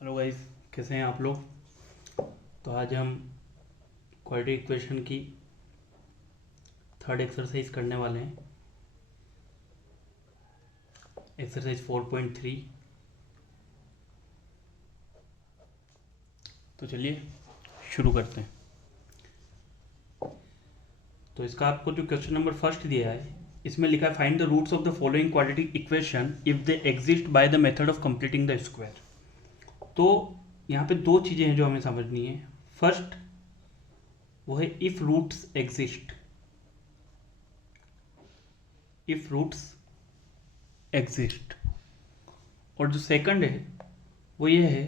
Hello guys, कैसे हैं आप लोग। तो आज हम क्वाड्रेटिक इक्वेशन की थर्ड एक्सरसाइज करने वाले हैं। एक्सरसाइज 4.3। तो चलिए शुरू करते हैं। तो इसका आपको जो क्वेश्चन नंबर फर्स्ट दिया है, इसमें लिखा है find the roots of the following quadratic equation if they exist by the method of completing the square. तो यहाँ पे दो चीज़ें हैं जो हमें समझनी है। फर्स्ट वो है if roots exist, if roots exist. और जो सेकंड है वो ये है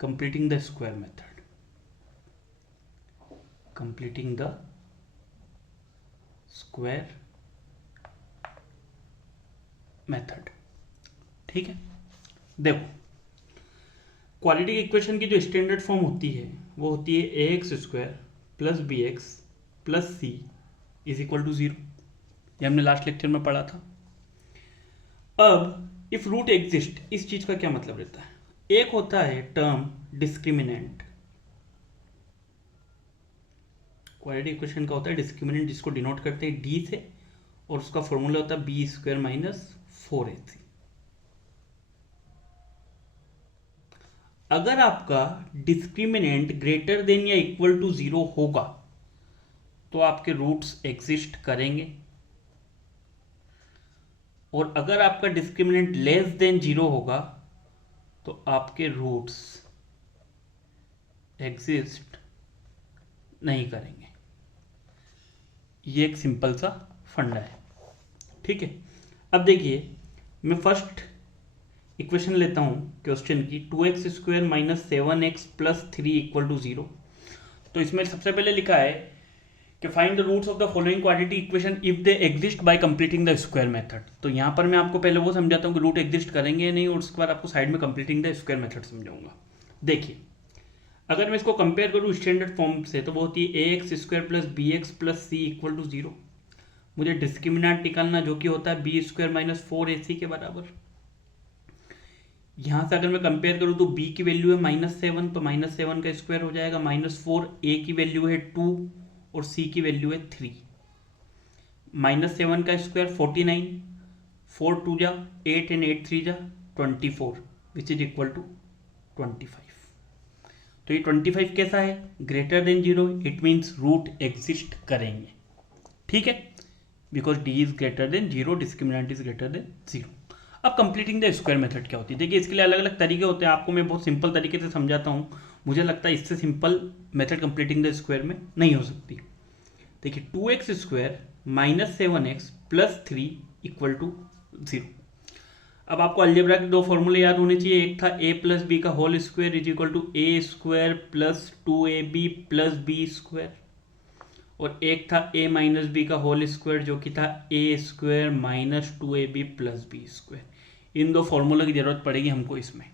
completing the square method, completing the square method. ठीक है, देखो क्वाड्रेटिक इक्वेशन की जो स्टैंडर्ड फॉर्म होती है वो होती है a x square plus b x plus c is equal to 0। ये हमने लास्ट लेक्चर में पढ़ा था। अब इफ रूट एग्जिस्ट, इस चीज का क्या मतलब रहता है। एक होता है टर्म डिस्क्रिमिनेंट, क्वाड्रेटिक इक्वेशन का होता है डिस्क्रिमिनेंट, जिसको डिनोट करते हैं डी से, और उसका फॉर्मूला होता है बी स्क्वायर माइनस 4ac। अगर आपका डिस्क्रिमिनेंट ग्रेटर देन या इक्वल टू 0 होगा तो आपके रूट्स एग्जिस्ट करेंगे, और अगर आपका डिस्क्रिमिनेंट लेस देन 0 होगा तो आपके रूट्स एग्जिस्ट नहीं करेंगे। ये एक सिंपल सा फंडा है। ठीक है, अब देखिए मैं फर्स्ट इक्वेशन लेता हूं क्वेश्चन की, 2x square minus 7x plus 3 equal to 0। तो इसमें सबसे पहले लिखा है कि find the roots of the following quadratic equation if they exist by completing the square method. तो यहां पर मैं आपको पहले वो समझाता हूं कि रूट एग्जिस्ट करेंगे या नहीं, और उसके बाद आपको साइड में कंप्लीटिंग द स्क्वायर मेथड समझाऊंगा। देखिए अगर मैं इसको कंपेयर करूं स्टैंडर्ड फॉर्म से तो वो होती है a x square plus b x plus c equal to 0। मुझे डिस्क्रिमिनेंट निकालना जो कि होता है बी स्क्वायर माइनस 4ac के बराबर। यहां से अगर मैं कंपेयर करूं तो b की वैल्यू है -7, तो -7 का स्क्वायर हो जाएगा -4, a की वैल्यू है 2 और c की वैल्यू है 3। -7 का स्क्वायर 49, 4 2 जा 8 एंड 8 3 जा 24 विच इज इक्वल टू 25। तो ये 25 कैसा है, greater than 0, it means root exist करेंगे। ठीक है, because d is greater than 0, discriminant is greater than 0। अब कंप्लीटिंग द स्क्वायर मेथड क्या होती है, देखिए इसके लिए अलग अलग तरीके होते हैं। आपको मैं बहुत सिंपल तरीके से समझाता हूँ, मुझे लगता है इससे simple method completing the square में नहीं हो सकती। देखिए 2x square minus 7x plus 3 equal to 0। अब आपको अलजेब्रा के दो फॉर्मूले याद होने चाहिए। एक था a प्लस बी का whole square is equal to a square plus 2ab plus b square, और एक था a माइनस बी का होल स्क्वायर जो कि था a square minus 2ab plus b square. इन दो फॉर्मूला की जरूरत पड़ेगी हमको इसमें।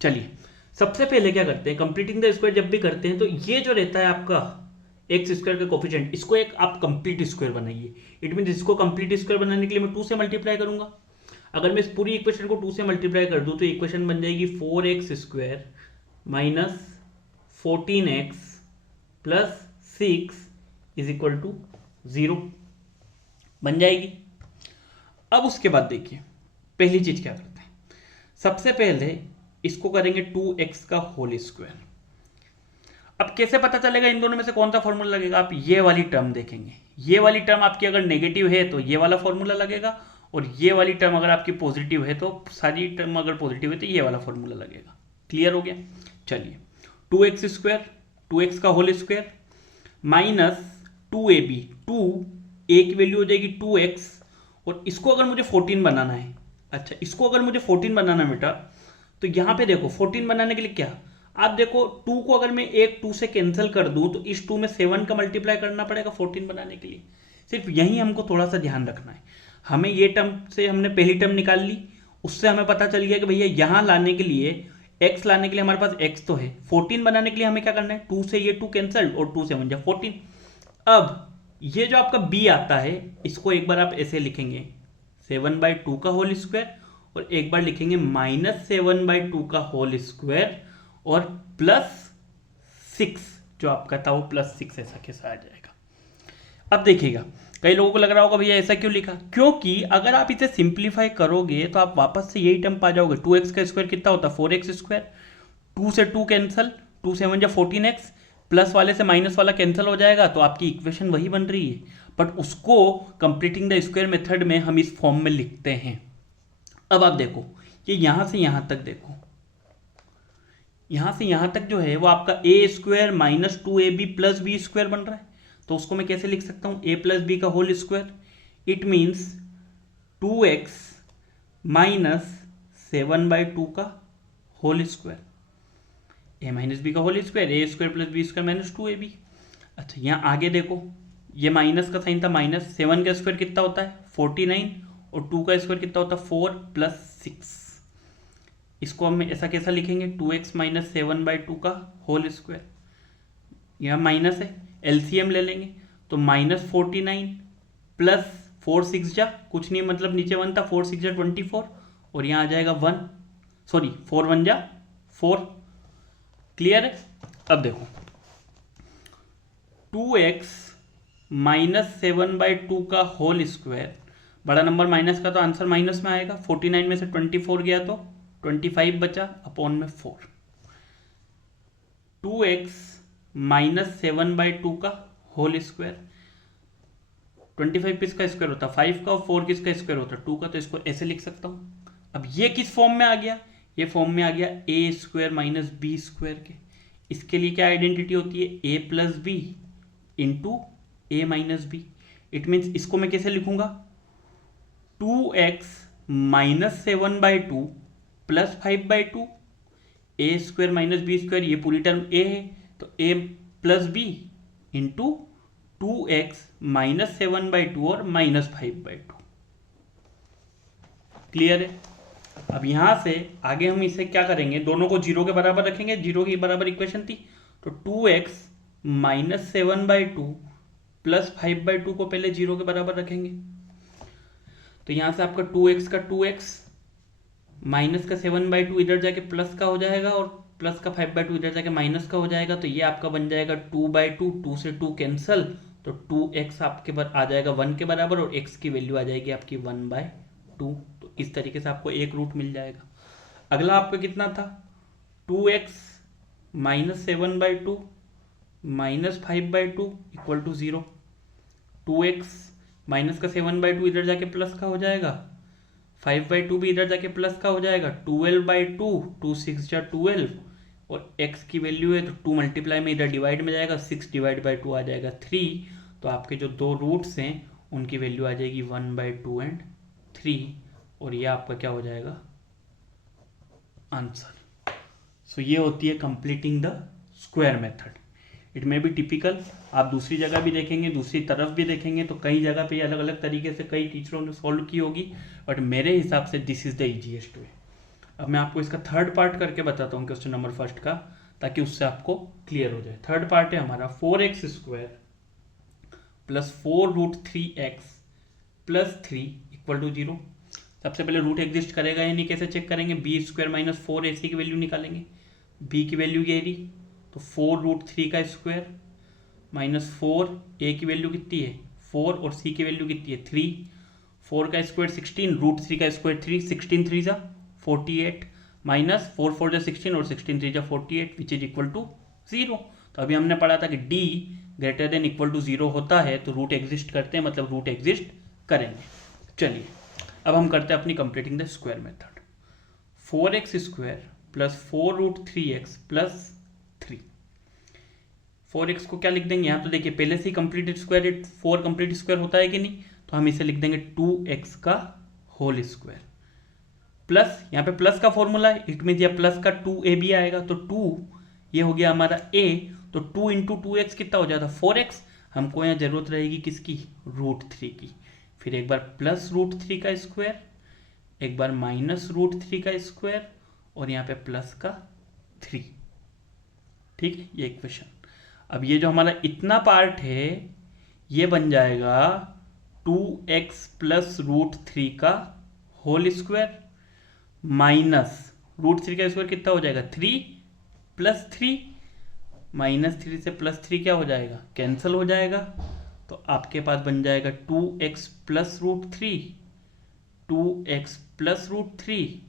चलिए सबसे पहले क्या करते हैं, कंप्लीटिंग द स्क्वायर जब भी करते हैं तो ये जो रहता है आपका एक्स स्क्वायर का कोफिशिएंट, इसको एक आप कंप्लीट स्क्वायर बनाइए। इट मीन इसको कंप्लीट स्क्वायर बनाने के लिए मैं 2 से मल्टीप्लाई करूंगा। अगर मैं इस पूरी इक्वेशन को 2 से मल्टीप्लाई कर दूं तो इक्वेशन बन जाएगी 4x square minus 14x plus 6 is equal to 0 बन जाएगी। अब उसके बाद देखिए पहली चीज क्या करते हैं, सबसे पहले इसको करेंगे 2x का होल स्क्वायर। अब कैसे पता चलेगा इन दोनों में से कौन सा फॉर्मूला लगेगा, आप ये वाली टर्म देखेंगे। ये वाली टर्म आपकी अगर नेगेटिव है तो ये वाला फॉर्मूला लगेगा, और ये वाली टर्म अगर आपकी पॉजिटिव है तो सारी टर्म अगर पॉजिटिव है तो ये वाला फॉर्मूला लगेगा। क्लियर हो गया। चलिए 2x स्क्वायर, 2x का whole square minus 2ab, 2a की वैल्यू हो जाएगी 2x, और इसको अगर मुझे 14 बनाना है, अच्छा इसको अगर मुझे 14 बनाना है बेटा, तो यहां पे देखो 14 बनाने के लिए क्या, आप देखो 2 को अगर मैं एक 2 से कैंसिल कर दूं तो इस 2 में 7 का मल्टीप्लाई करना पड़ेगा 14 बनाने के लिए। सिर्फ यही हमको थोड़ा सा ध्यान रखना है। हमें ये टर्म से हमने पहली टर्म निकाल ली, उससे हमें पता चल गया कि भैया यहां लाने के लिए x लाने के लिए हमारे पास x तो है, 14 बनाने के लिए हमें क्या करना है, 2 से ये 2 कैंसिल और 2 से 1 जा 14। अब ये जो आपका b आता है इसको एक बार आप ऐसे लिखेंगे 7/2 का होल स्क्वायर और एक बार लिखेंगे -7/2 का होल स्क्वायर और +6 जो आपका था वो +6 ऐसा कैसा आ जाएगा। अब देखिएगा कई लोगों को लग रहा होगा भैया ऐसा क्यों लिखा, क्योंकि अगर आप इसे सिंप्लीफाई करोगे तो आप वापस से यही टर्म पा जाओगे। 2x का स्क्वायर कितना होता है 4x², 2 से 2 कैंसिल, 2 7 जा 14x, प्लस वाले से माइनस वाला कैंसिल हो जाएगा, तो आपकी इक्वेशन वही बन रही है, बट उसको कंप्लीटिंग द स्क्वायर मेथड में हम इस फॉर्म में लिखते हैं। अब आप देखो ये यहां से यहां तक देखो, यहां से यहां तक जो है वो आपका a² - 2ab + b² बन रहा है, तो उसको मैं कैसे लिख सकता हूं a + b का whole square. It means 2x - 7/2 का होल स्क्वायर, a - b का whole square, a² + b² - 2ab। अच्छा यहाँ आगे देखो ये माइनस का साइन था, -7 का स्क्वायर कितना होता है 49 और 2 का स्क्वायर कितना होता है 4 + 6। इसको हम ऐसा कैसा लिखेंगे 2x - 7/2 का होल स्क्वायर, यहाँ माइनस है एलसीएम ले लेंगे तो -49 + 4 6 जा कुछ नहीं मतलब नीचे 1 था 4 6 जा 24 और यहाँ आ जाएगा 1 सॉरी 4 1 जा 4। क्लियर है। अब देखो 2x - 7/2 का होल स्क्वायर, बड़ा नंबर माइनस का तो आंसर माइनस में आएगा, 49 में से 24 गया तो 25 बचा अपॉन में 4। 2x - 7/2 का होल स्क्वायर, 25 किसका स्क्वायर होता है 5 का और 4 किसका स्क्वायर होता है 2 का, तो इसको ऐसे लिख सकता हूं। अब ये किस फॉर्म में आ गया, ये फॉर्म में आ गया a² - b² के। इसके लिए क्या आइडेंटिटी होती है a + b into a - b। It means इसको मैं कैसे लिखूंगा 2x - 7/2 + 5/2 a² - b², ये पूरी टर्म a है तो a + b इंटू 2x - 7/2 और -5/2। क्लियर है। अब यहां से आगे हम इसे क्या करेंगे, दोनों को 0 के बराबर रखेंगे, 0 के बराबर इक्वेशन थी तो 2x - 7/2 + 5/2 को पहले 0 के बराबर रखेंगे, तो यहां से आपका 2x का 2x माइनस का 7/2 इधर जाके प्लस का हो जाएगा और प्लस का 5/2 इधर जाके माइनस का हो जाएगा, तो ये आपका बन जाएगा 2/2, 2 से 2 कैंसल तो 2x आपके आ जाएगा 1 के बराबर और x की वैल्यू आ जाएगी आपकी 1/2। तो इस तरीके से आपको एक रूट मिल जाएगा। अगला आपका कितना था 2x - 7/2 - 5/2 = 0। 2x माइनस का 7/2 इधर जाके प्लस का हो जाएगा, 5/2 भी इधर जाके प्लस का हो जाएगा, 12/2, 2 6 जा 12 और x की वैल्यू है तो 2 मल्टीप्लाई में इधर डिवाइड में जाएगा, 6 / 2 आ जाएगा 3। तो आपके जो दो रूट्स हैं उनकी वैल्यू आ जाएगी 1/2 एंड 3 और ये आपका क्या हो जाएगा आंसर। सो ये होती है completing the square method. It may be typical, आप दूसरी जगह भी देखेंगे, दूसरी तरफ भी देखेंगे तो कई जगह पे अलग अलग तरीके से कई टीचरों ने सॉल्व की होगी, बट मेरे हिसाब से this is the easiest way. अब मैं आपको इसका थर्ड पार्ट करके बताता हूँ क्वेश्चन नंबर फर्स्ट का, ताकि उससे आपको क्लियर हो जाए। थर्ड पार्ट है हमारा 4x² + 4√3x + 3 = 0। सबसे पहले रूट एग्जिस्ट करेगा या नहीं कैसे चेक करेंगे, b² - 4ac की वैल्यू निकालेंगे, b की वैल्यू ये रही तो 4√3 का स्क्वायर -4, a की वैल्यू कितनी है 4 और c की वैल्यू कितनी है 3, 4 का स्क्वायर 16, √3 का स्क्वायर 3, 16 3 जा 48 -4 4 जा 16 और 16 3 जा 48 विच इज इक्वल टू 0। तो अभी हमने पढ़ा था कि d > 0 होता है तो रूट एग्जिस्ट करते हैं, मतलब रूट एग्जिस्ट करेंगे। चलिए अब हम करते हैं अपनी completing the square method. 4x² + 4√3x + 3। 4x को क्या लिख देंगे, यहाँ तो देखिए पहले से ही कंप्लीट स्क्वायर, 4 कंप्लीट स्क्वायर होता है कि नहीं, तो हम इसे लिख देंगे 2x का होल स्क्वायर प्लस, यहाँ पे प्लस का फॉर्मूला है, इट मीन यहाँ प्लस का 2ab आएगा तो 2 ये हो गया हमारा a, तो 2 × 2x कितना हो जाता 4x। हमको यहाँ जरूरत रहेगी किसकी √3 की, फिर एक बार प्लस √3 का स्क्वायर, एक बार माइनस √3 का स्क्वायर और यहाँ पे प्लस का 3। ठीक है ये इक्वेशन। अब ये जो हमारा इतना पार्ट है ये बन जाएगा 2x + √3 का होल स्क्वायर माइनस √3 का स्क्वायर कितना हो जाएगा 3 प्लस 3, -3 से +3 क्या हो जाएगा कैंसिल हो जाएगा, तो आपके पास बन जाएगा 2x plus √3, 2x plus √3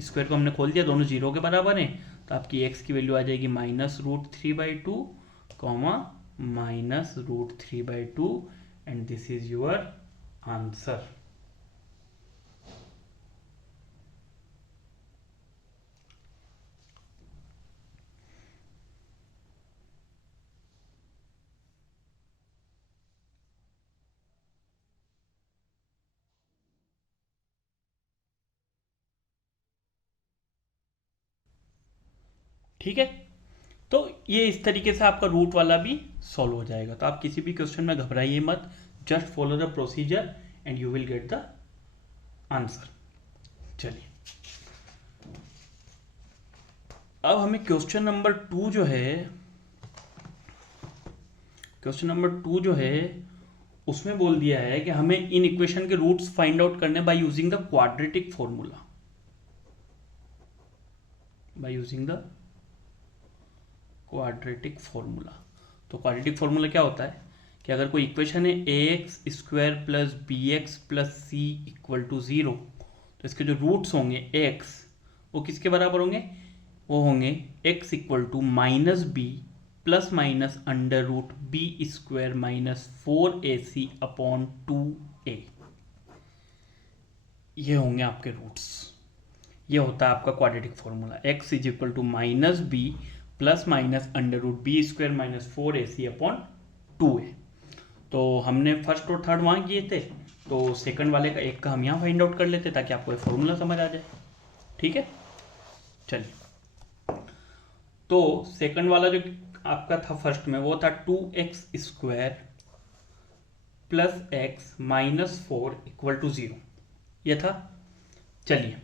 square को हमने खोल दिया, दोनों जीरो के बराबर हैं, तो आपकी x की वैल्यू आ जाएगी -√3/2 comma -√3/2 and this is your answer. ठीक है, तो ये इस तरीके से आपका रूट वाला भी सॉल्व हो जाएगा। तो आप किसी भी क्वेश्चन में घबराइए मत, just follow the procedure and you will get the answer. चलिए अब हमें क्वेश्चन नंबर 2 जो है उसमें बोल दिया है कि हमें इन इक्वेशन के रूट्स फाइंड आउट करने by using the quadratic formula, quadratic formula. तो क्वाड्रेटिक फॉर्मूला क्या होता है कि अगर कोई इक्वेशन है ax² plus bx plus c equal to 0, तो इसके जो रूट्स होंगे x वो किसके बराबर होंगे, वो होंगे x equal to -b plus minus √b² minus 4ac upon 2a, ये होंगे आपके रूट्स। ये होता है आपका quadratic formula, x is equal to -b plus minus √b² minus 4ac upon 2a। तो हमने फर्स्ट और थर्ड वहाँ किए थे, तो सेकंड वाले का एक का हम यहाँ फाइंड आउट कर लेते ताकि आपको ये फॉर्मूला समझ आ जाए। ठीक है, चलिए तो सेकंड वाला जो आपका था फर्स्ट में वो था 2x² plus x minus 4 equal to 0, ये था। चलिए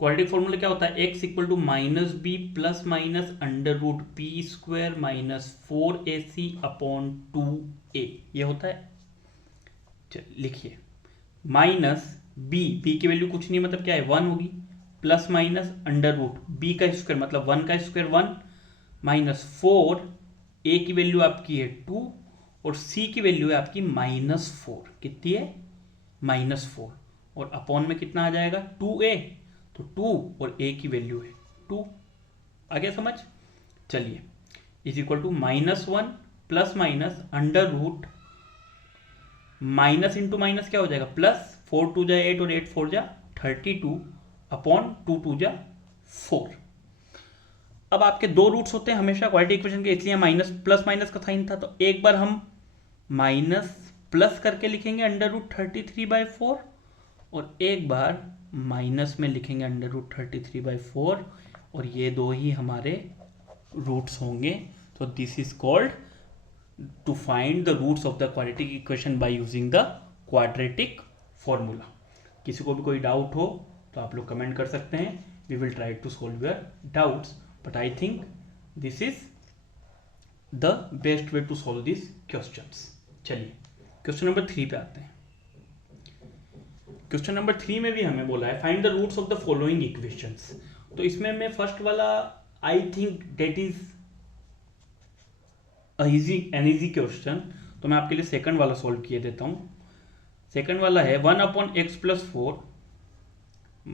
क्वाड्रेटिक फॉर्मूला क्या होता है, x equal to -b plus minus √b² minus 4ac upon 2a, ये होता है। चलिए लिखिए -b की वैल्यू कुछ नहीं मतलब क्या है 1 होगी, प्लस माइनस √b का स्क्वायर मतलब 1 का स्क्वायर 1 माइनस 4, a की वैल्यू आपकी है 2 और c की वैल्यू है आपकी -4, कितनी है -4, और अपॉन में कितना आ जाएगा 2a, तो 2 और a की वैल्यू है 2। आगे समझ, चलिए is equal to -1 plus minus √ minus into minus क्या हो जाएगा प्लस, 4 2 जा 8 और 8 4 जा 32 अपॉन 2 2 जा 4। अब आपके दो रूट्स होते हैं हमेशा क्वाड्रेटिक इक्वेशन के, इसलिए माइनस प्लस माइनस का साइन था, तो एक बार हम माइनस प्लस करके लिखेंगे √33/4 और एक बार माइनस में लिखेंगे √33/4, और ये दो ही हमारे रूट्स होंगे। तो this is called to find the roots of the quadratic equation by using the quadratic formula. किसी को भी कोई डाउट हो तो आप लोग कमेंट कर सकते हैं, we will try to solve your doubts, but I think this is the best way to solve this questions. चलिए क्वेश्चन नंबर 3 पे आते हैं। क्वेश्चन नंबर 3 में भी हमें बोला है find the roots of the following equations. तो इसमें मैं फर्स्ट वाला I think that is an easy question, तो मैं आपके लिए सेकंड वाला सॉल्व किए देता हूं। सेकंड वाला है 1/x plus 4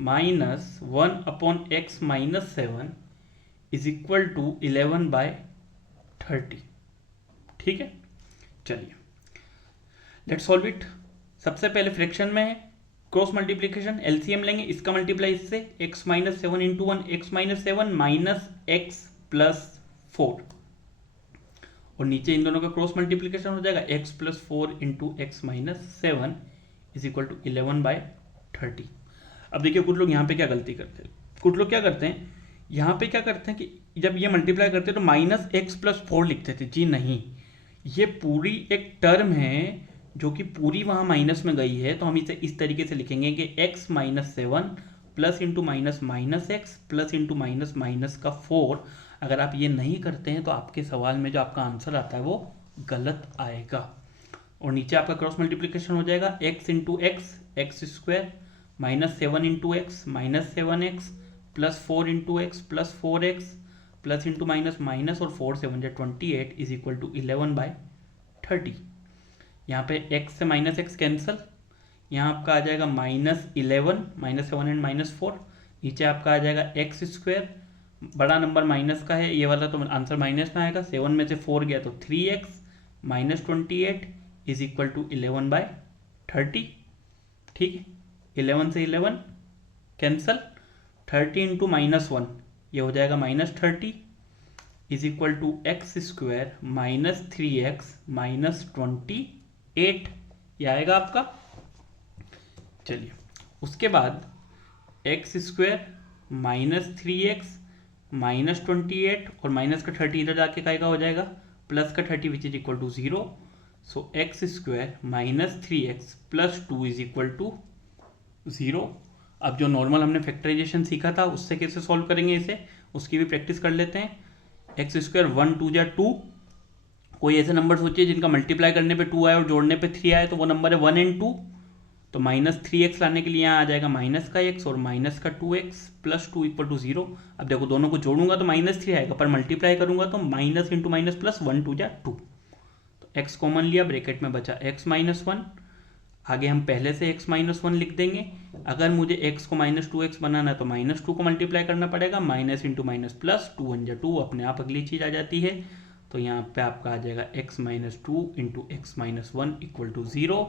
minus 1/x minus 7 is equal to 11/30। ठीक है, चलिए लेट्स सॉल्व इट। सबसे पहले फ्रैक्शन में है, क्रॉस मल्टीप्लीकेशन, एलसीएम लेंगे, इसका मल्टीप्लाई इससे, x minus 7 into 1 x minus 7 minus x plus 4, और नीचे इन दोनों का क्रॉस मल्टीप्लीकेशन हो जाएगा x plus 4 into x minus 7 is equal to 11/30। अब देखिए कुछ लोग यहाँ पे क्या गलती करते हैं, कुछ लोग क्या करते हैं यहाँ पे क्या करते हैं कि जब ये मल्टीप्लाई करते हैं तो माइनस x प्लस 4 लिखते थे। जी नहीं, ये पूरी एक टर्म है जो कि पूरी वहाँ माइनस में गई है, तो हम इसे इस तरीके से लिखेंगे कि x minus 7 plus into minus minus x plus into minus minus का 4। अगर आप ये नहीं करते हैं तो आपके सवाल में जो आपका आंसर आता है वो गलत आएगा। और नीचे आपका क्रॉस मल्टीप्लिकेशन हो जाएगा x into x, x square -7 into x -7x plus 4 into x plus 4x plus into minus minus और 4 7 जा 28 इज इक्वल टू 11/30। यहाँ पे x से -x कैंसल, यहाँ आपका आ जाएगा -11 -7 एंड -4, नीचे आपका आ जाएगा x स्क्वायर, बड़ा नंबर माइनस का है ये वाला तो आंसर माइनस में आएगा, 7 में से 4 गया तो 3x -28 इज इक्वल टू 11/30। ठीक है, 11 से 11 कैंसल, 30 इंटू -1 ये हो जाएगा -30 is equal to x square -3x -28 ये आएगा आपका। चलिए उसके बाद एक्स स्क्वायर -3x -28 और माइनस का 30 इधर जाके का हो जाएगा प्लस का 30 which is equal to 0। So x square -3x plus 2 is equal to 0। अब जो नॉर्मल हमने फैक्टराइजेशन सीखा था उससे कैसे सॉल्व करेंगे इसे, उसकी भी प्रैक्टिस कर लेते हैं। एक्स स्क्वायर 1 2 जा 2, कोई ऐसे नंबर सोचिए जिनका मल्टीप्लाई करने पे 2 आए और जोड़ने पे 3 आए, तो वो नंबर है 1 एंड 2। तो -3x लाने के लिए यहाँ आ जाएगा माइनस का x और माइनस का 2x प्लस 2 इक्वल टू 0। अब देखो दोनों को जोड़ूंगा तो -3 आएगा, पर मल्टीप्लाई करूंगा तो माइनस इंटू माइनस प्लस 1 2 जा 2। तो x कॉमन लिया, ब्रैकेट में बचा x -1, आगे हम पहले से x -1 लिख देंगे। अगर मुझे x को -2x बनाना है तो -2 को मल्टीप्लाई करना पड़ेगा, माइनस इंटू माइनस प्लस 2 1 जा 2, अपने आप अगली चीज आ जाती है। तो यहाँ पे आपका आ जाएगा x -2 into x -1 equal to 0।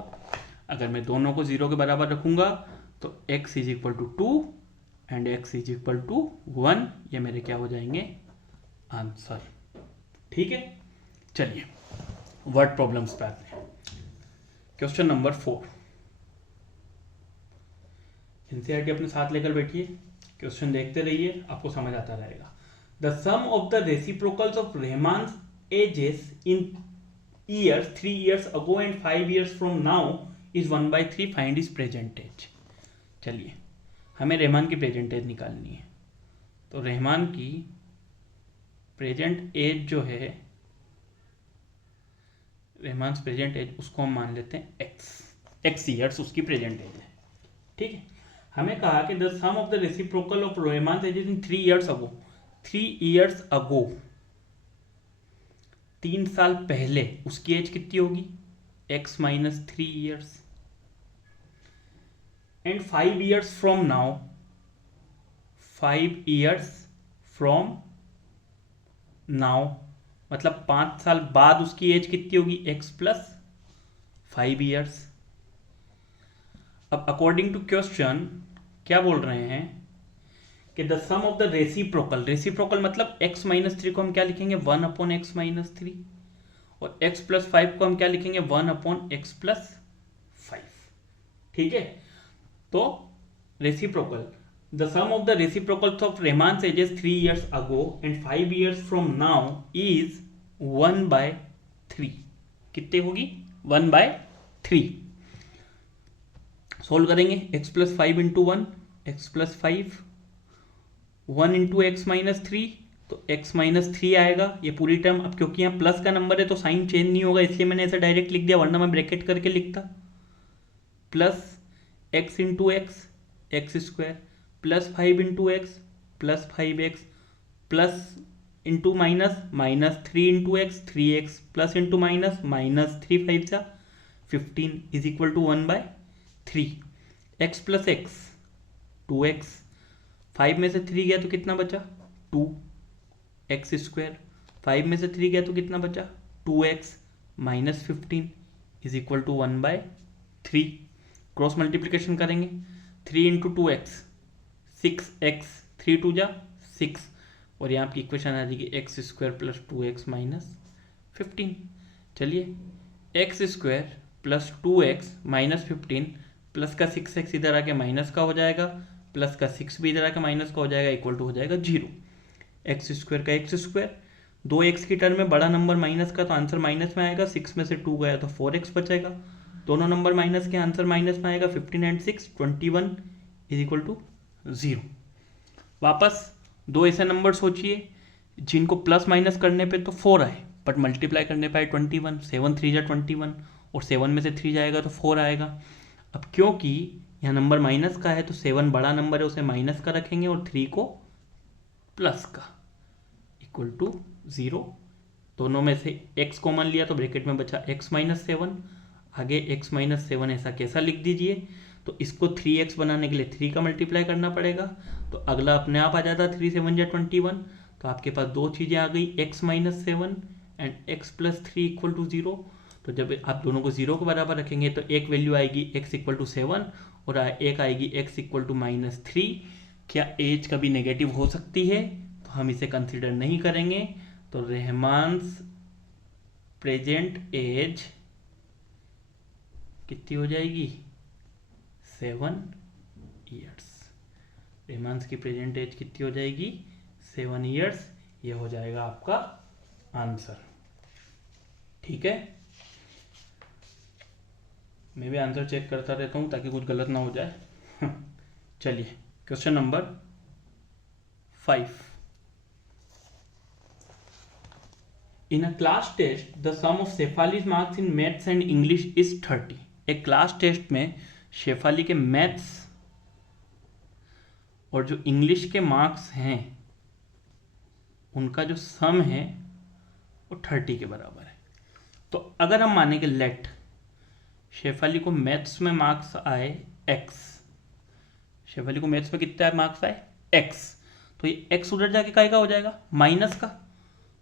अगर मैं दोनों को 0 के बराबर रखूंगा तो x is equal to 2 and x is equal to 1, ये मेरे क्या हो जाएंगे आंसर। ठीक है, चलिए वर्ड प्रॉब्लम्स पे आते हैं। क्वेश्चन नंबर 4, एनसीईआरटी अपने साथ लेकर बैठिए, क्वेश्चन देखते रहिए, आपको समझ आता रहेगा। The sum of the reciprocals of Rahman ages in years 3 years ago and 5 years from now is 1/3, find is present age. चलिए हमें रहमान की प्रेजेंट एज निकालनी है, तो रहमान की प्रेजेंट एज जो है, रहमान प्रेजेंट एज उसको हम मान लेते हैं x ईयर्स उसकी प्रेजेंट एज है। ठीक है, हमें कहा कि the sum of the reciprocal of Rahman ages in 3 years ago, 3 years ago 3 साल पहले उसकी एज कितनी होगी, x -3 years, and 5 years from now, 5 years from now मतलब 5 साल बाद उसकी एज कितनी होगी, x प्लस 5 years। अब अकॉर्डिंग टू क्वेश्चन क्या बोल रहे हैं कि the sum of the reciprocal, reciprocal मतलब x -3 को हम क्या लिखेंगे 1/x -3 और x + 5 को हम क्या लिखेंगे 1/x + 5। ठीक है, तो reciprocal, the sum of the reciprocals of Rahman ages 3 years ago and 5 years from now is 1/3। कितने होगी 1/3। सोल्व करेंगे x + 5 × 1 x + 5 1 × x -3, तो x -3 आएगा ये पूरी टर्म। अब क्योंकि यहाँ प्लस का नंबर है तो साइन चेंज नहीं होगा, इसलिए मैंने ऐसे डायरेक्ट लिख दिया, वरना मैं ब्रैकेट करके लिखता, plus x × x square plus 5 × x plus 5x plus into minus -3 × x 3x plus into minus -3 5 जा 15 is equal to 1/3। x + x 2x, 5 में से 3 गया तो कितना बचा 2 x स्क्वायर, 5 में से 3 गया तो कितना बचा 2x -15 is equal to 1/3। Cross multiplication करेंगे, 3 × 2x 6x, 3 2 जा 6, और यहाँ आपकी इक्वेशन आ जाएगी x स्क्वायर प्लस 2x -15। चलिए x square plus 2x -15 plus का 6x इधर आके माइनस का हो जाएगा, प्लस का 6 भी इधर आके माइनस का हो जाएगा, इक्वल टू हो जाएगा 0। x स्क्वायर का x स्क्वायर, 2x की टर्म में बड़ा नंबर माइनस का तो आंसर माइनस में आएगा, 6 में से 2 गया तो 4x बचेगा, दोनों नंबर माइनस के आंसर माइनस में आएगा, 15 एंड 6 21 इज इक्वल टू 0। वापस दो ऐसे नंबर सोचिए जिनको प्लस माइनस करने पे तो 4 आए बट मल्टीप्लाई करने पे आए 21, 7 3 जा 21 और 7 में से 3 जाएगा तो 4 आएगा। अब क्योंकि यहाँ नंबर माइनस का है तो 7 बड़ा नंबर है, उसे माइनस का रखेंगे और 3 को प्लस का, इक्वल टू 0। दोनों में से x कॉमन लिया तो ब्रैकेट में बचा x माइनस 7, आगे x माइनस 7 ऐसा कैसा लिख दीजिए, तो इसको 3x बनाने के लिए 3 का मल्टीप्लाई करना पड़ेगा, तो अगला अपने आप आ जाता 3 7 जा 21। तो आपके पास दो चीज़ें आ गई, x minus 7 and x plus 3 equal to 0। तो जब आप दोनों को 0 के बराबर रखेंगे तो एक वैल्यू आएगी x इक्वल टू 7 और एक आएगी x इक्वल टू माइनस 3। क्या एज कभी नेगेटिव हो सकती है? तो हम इसे कंसिडर नहीं करेंगे। तो रहमान्स प्रेजेंट एज कितनी हो जाएगी? 7 ईयर्स। रहमान्स की प्रेजेंट एज कितनी हो जाएगी? 7 ईयर्स। ये हो जाएगा आपका आंसर। ठीक है, मैं भी आंसर चेक करता रहता हूँ ताकि कुछ गलत ना हो जाए। चलिए question number 5। In a class test, the sum of Shefali's marks in maths and English is 30. एक क्लास टेस्ट में शेफाली के मैथ्स और जो इंग्लिश के मार्क्स हैं उनका जो सम है वो 30 के बराबर है। तो अगर हम माने कि लेट शेफाली को मैथ्स में मार्क्स आए x, शेफाली को मैथ्स में कितने मार्क्स आए? x, तो ये x उधर जाके काय का हो जाएगा? माइनस का।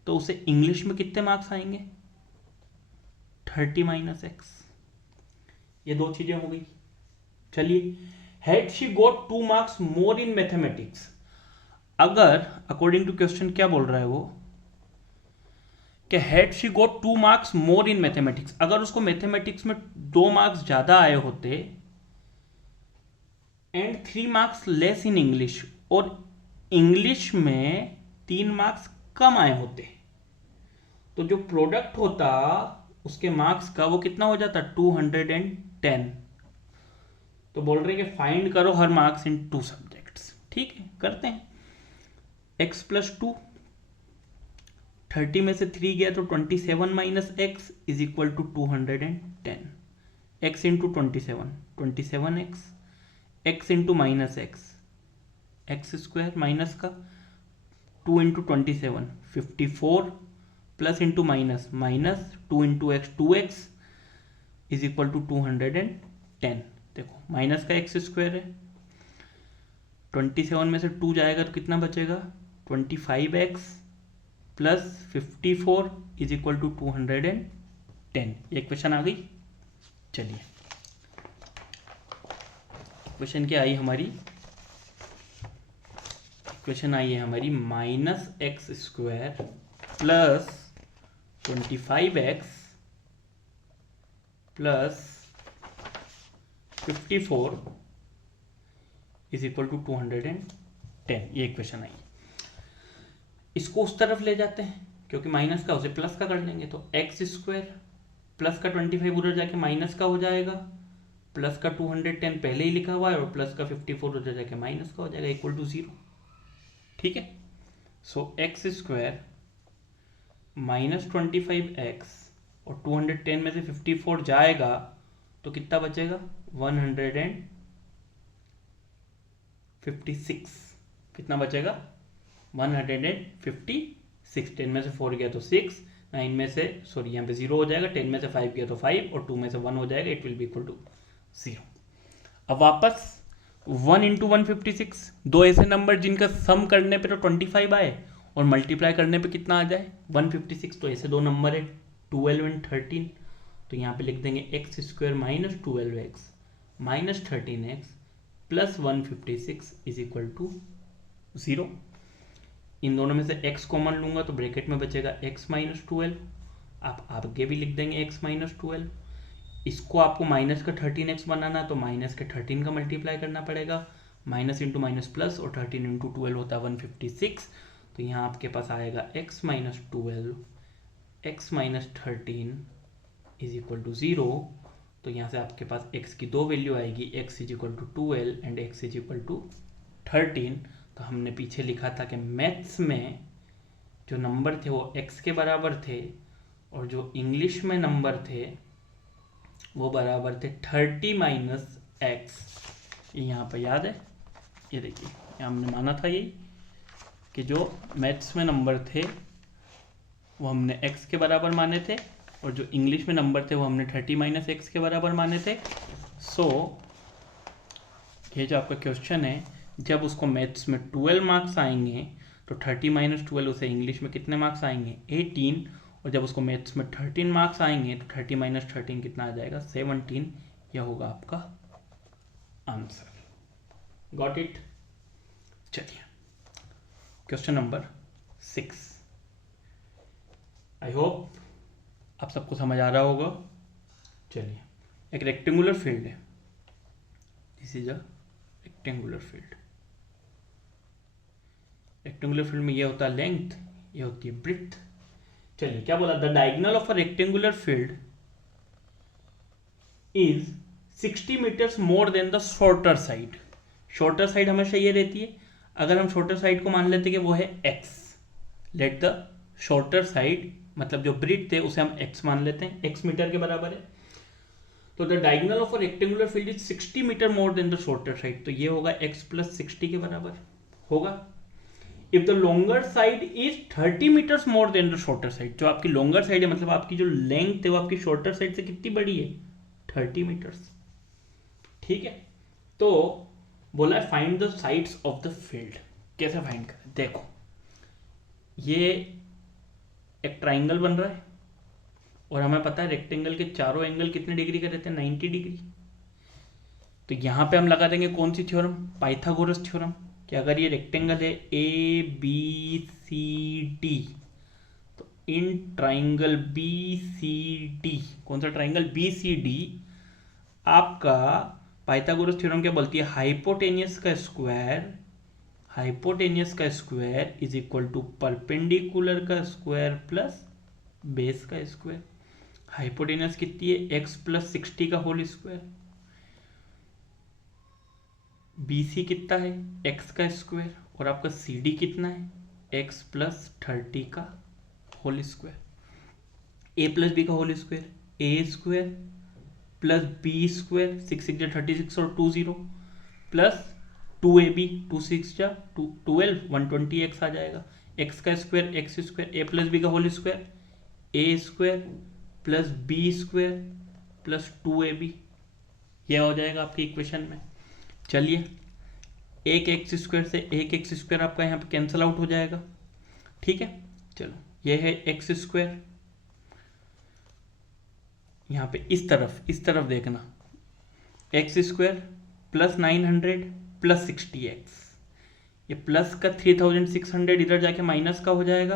तो उसे इंग्लिश में कितने मार्क्स आएंगे? 30 माइनस x। ये दो चीजें हो गई। चलिए, had she got 2 marks more in mathematics, अगर अकॉर्डिंग टू क्वेश्चन क्या बोल रहा है वो कि had she got 2 marks more in mathematics, अगर उसको मैथमेटिक्स में 2 मार्क्स ज्यादा आए होते and 3 marks less in English, और इंग्लिश में 3 मार्क्स कम आए होते, तो जो प्रोडक्ट होता उसके मार्क्स का वो कितना हो जाता? 210। तो बोल रहे हैं कि फाइंड करो हर मार्क्स इन 2 सब्जेक्ट्स। ठीक है, करते हैं। x प्लस 2, 30 में से 3 गया तो 27 minus x is equal to 210। x into 27x, x into minus x square minus का 2 into 27 54 plus into minus 2 into x 2x is equal to 210। देखो माइनस का x स्क्वायर है, 27 में से 2 जाएगा तो कितना बचेगा? 25x plus 54 is equal to 210। ये क्वेश्चन आ गई। चलिए क्वेश्चन क्या आई हमारी? क्वेश्चन आई है हमारी minus x square plus 25x plus 54 is equal to 210। ये क्वेश्चन आई। इसको उस तरफ ले जाते हैं, क्योंकि माइनस का उसे प्लस का कर लेंगे, तो एक्स स्क्वायर प्लस का 25 उधर जाके माइनस का हो जाएगा, प्लस का 210 पहले ही लिखा हुआ है और प्लस का 54 उधर जाके माइनस का हो जाएगा, इक्वल टू 0। ठीक है, सो एक्स स्क्वायर माइनस 25x और 210 में से 54 जाएगा तो कितना बचेगा? 156। कितना बचेगा? 156। 10 में से 4 गया तो 6, 9 में से सॉरी यहाँ पे 0 हो जाएगा, 10 में से 5 गया तो 5 और 2 में से 1 हो जाएगा, it will be equal to 0। अब वापस 1 इंटू 156, दो ऐसे नंबर जिनका सम करने पे तो 25 आए और मल्टीप्लाई करने पे कितना आ जाए? 156। तो ऐसे दो नंबर है 12 एंड 13, तो यहाँ पे लिख देंगे x square minus 12x minus 13x plus 156 is equal to 0। इन दोनों में से x कॉमन लूंगा तो ब्रैकेट में बचेगा x माइनस 12। आप आगे भी लिख देंगे x माइनस 12। इसको आपको माइनस का 13x बनाना है तो माइनस के 13 का मल्टीप्लाई करना पड़ेगा, माइनस इंटू माइनस प्लस, और 13 इंटू 12 होता है 156। तो यहाँ आपके पास आएगा x minus 12 x minus 13 is equal to 0। तो यहाँ से आपके पास x की दो वैल्यू आएगी, x is equal to 12 and x is equal to 13। तो हमने पीछे लिखा था कि मैथ्स में जो नंबर थे वो x के बराबर थे और जो इंग्लिश में नंबर थे वो बराबर थे 30 माइनस x ये यहाँ पर याद है, ये देखिए हमने माना था यही कि जो मैथ्स में नंबर थे वो हमने x के बराबर माने थे और जो इंग्लिश में नंबर थे वो हमने 30 - x के बराबर माने थे। सो ये जो आपका क्वेश्चन है, जब उसको मैथ्स में 12 मार्क्स आएंगे तो 30 - 12 उसे इंग्लिश में कितने मार्क्स आएंगे 18, और जब उसको मैथ्स में 13 मार्क्स आएंगे तो 30 - 13 कितना आ जाएगा 17। यह होगा आपका आंसर। Got it. चलिए क्वेश्चन नंबर 6। आई होप आप सबको समझ आ रहा होगा। चलिए, एक रेक्टेंगुलर फील्ड है, this is a rectangular field. Rectangular field में ये होता है लेंथ, ये होती है ब्रेड्थ। चलिए क्या बोला, the diagonal of a rectangular field is 60 metres more than the shorter side. Shorter side हमेशा ये रहती है, अगर हम शॉर्टर साइड को मान लेते कि वो है x, let the shorter side मतलब जो ब्रेड्थ है उसे हम x मान लेते हैं, x मीटर के बराबर है। तो the diagonal of a rectangular field is 60 metre more than the shorter side, तो ये होगा x + 60 के बराबर होगा। If the longer side is 30 metres more than the shorter side, जो आपकी लोंगर साइड है मतलब आपकी जो लेंथ है वो आपकी शॉर्टर साइड से कितनी बड़ी है 30 मीटर्स। ठीक है, तो बोला है find the sides of the field. कैसे फाइंड करें, देखो ये एक ट्राइंगल बन रहा है और हमें पता है रेक्टेंगल के चारों एंगल कितने डिग्री के रहते हैं 90 डिग्री। तो यहां पे हम लगा देंगे कौन सी थ्योरम, पाइथागोरस थ्योरम, कि अगर ये रेक्टेंगल है ए बी सी डी, तो in triangle B C D, कौन सा ट्राइंगल बी सी डी, आपका पाइथागोरस थ्योरम क्या बोलती है, हाइपोटेनियस का square is equal to perpendicular का स्क्वायर प्लस बेस का स्क्वायर। हाइपोटेनियस कितनी है x + 60 का होल स्क्वायर, BC कितना है x का स्क्वायर, और आपका CD कितना है x + 30 का होल स्क्वायर। a + b का होल स्क्वायर a² + b², 6 6 36 और 2 0 प्लस 2ab, 2 6 12 120x आ जाएगा। x का स्क्वायर x², a + b का whole square a² + b² + 2ab, यह हो जाएगा आपकी इक्वेशन में। चलिए, एक x² से एक x² आपका यहाँ पे कैंसिल आउट हो जाएगा। ठीक है, चलो यह है x², यहाँ पे इस तरफ देखना, x² + 900 + 60x, ये प्लस का 3600 इधर जाके माइनस का हो जाएगा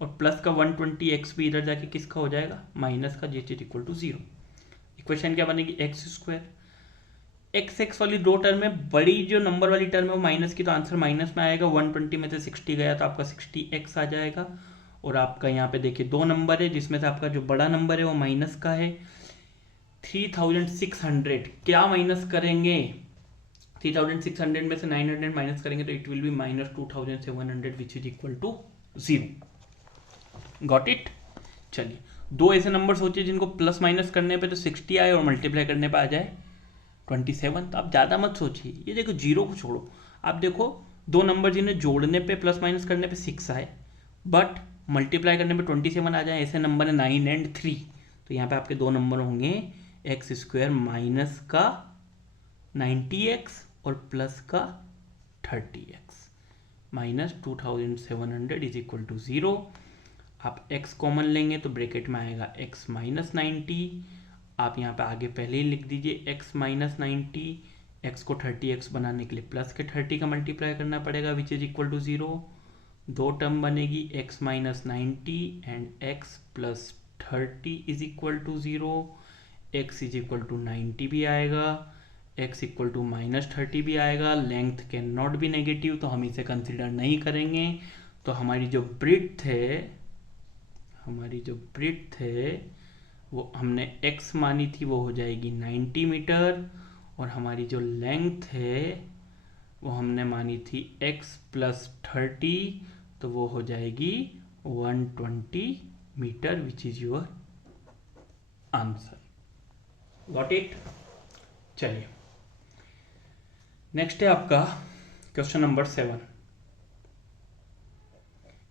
और प्लस का 120x भी इधर जाके किसका हो जाएगा माइनस का, जिच इज इक्वल टू 0। इक्वेशन क्या बनेगी x², x वाली दो टर्म में बड़ी जो नंबर वाली टर्म है वो माइनस की, तो आंसर माइनस में आएगा। 120 में से 60 गया तो आपका 60x आ जाएगा। और आपका यहाँ पे देखिए दो नंबर है जिसमें से आपका जो बड़ा नंबर है वो माइनस का है 3600, क्या माइनस करेंगे 3600 में से 900 माइनस करेंगे तो it will be -2700 which is equal to 0। Got it. चलिए, दो ऐसे नंबर सोचिए जिनको प्लस माइनस करने पे तो 60 आए और मल्टीप्लाई करने पे आ जाए 27। तो आप ज़्यादा मत सोचिए, ये देखो जीरो को छोड़ो, आप देखो दो नंबर जिन्हें जोड़ने पे प्लस माइनस करने पे 6 आए बट मल्टीप्लाई करने पे 27 आ जाए, ऐसे नंबर है 9 और 3। तो यहाँ पे आपके दो नंबर होंगे x² माइनस का 90x और प्लस का 30x, -2700 इज इक्वल टू 0। आप x कॉमन लेंगे तो ब्रैकेट में आएगा x - 90, आप यहाँ पे आगे पहले ही लिख दीजिए x - 90, x को 30x बनाने के लिए प्लस के 30 का मल्टीप्लाई करना पड़ेगा विच इज इक्वल टू 0। दो टर्म बनेगी x - 90 and x + 30 is equal to 0। x is equal to 90 भी आएगा, x इक्वल टू -30 भी आएगा। Length can not be negative तो हम इसे कंसिडर नहीं करेंगे। तो हमारी जो ब्रेड्थ है वो हमने x मानी थी वो हो जाएगी 90 मीटर, और हमारी जो लेंथ है वो हमने मानी थी x + 30 तो वो हो जाएगी 120 metre which is your answer. Got it. चलिए, नेक्स्ट है आपका क्वेश्चन नंबर 7।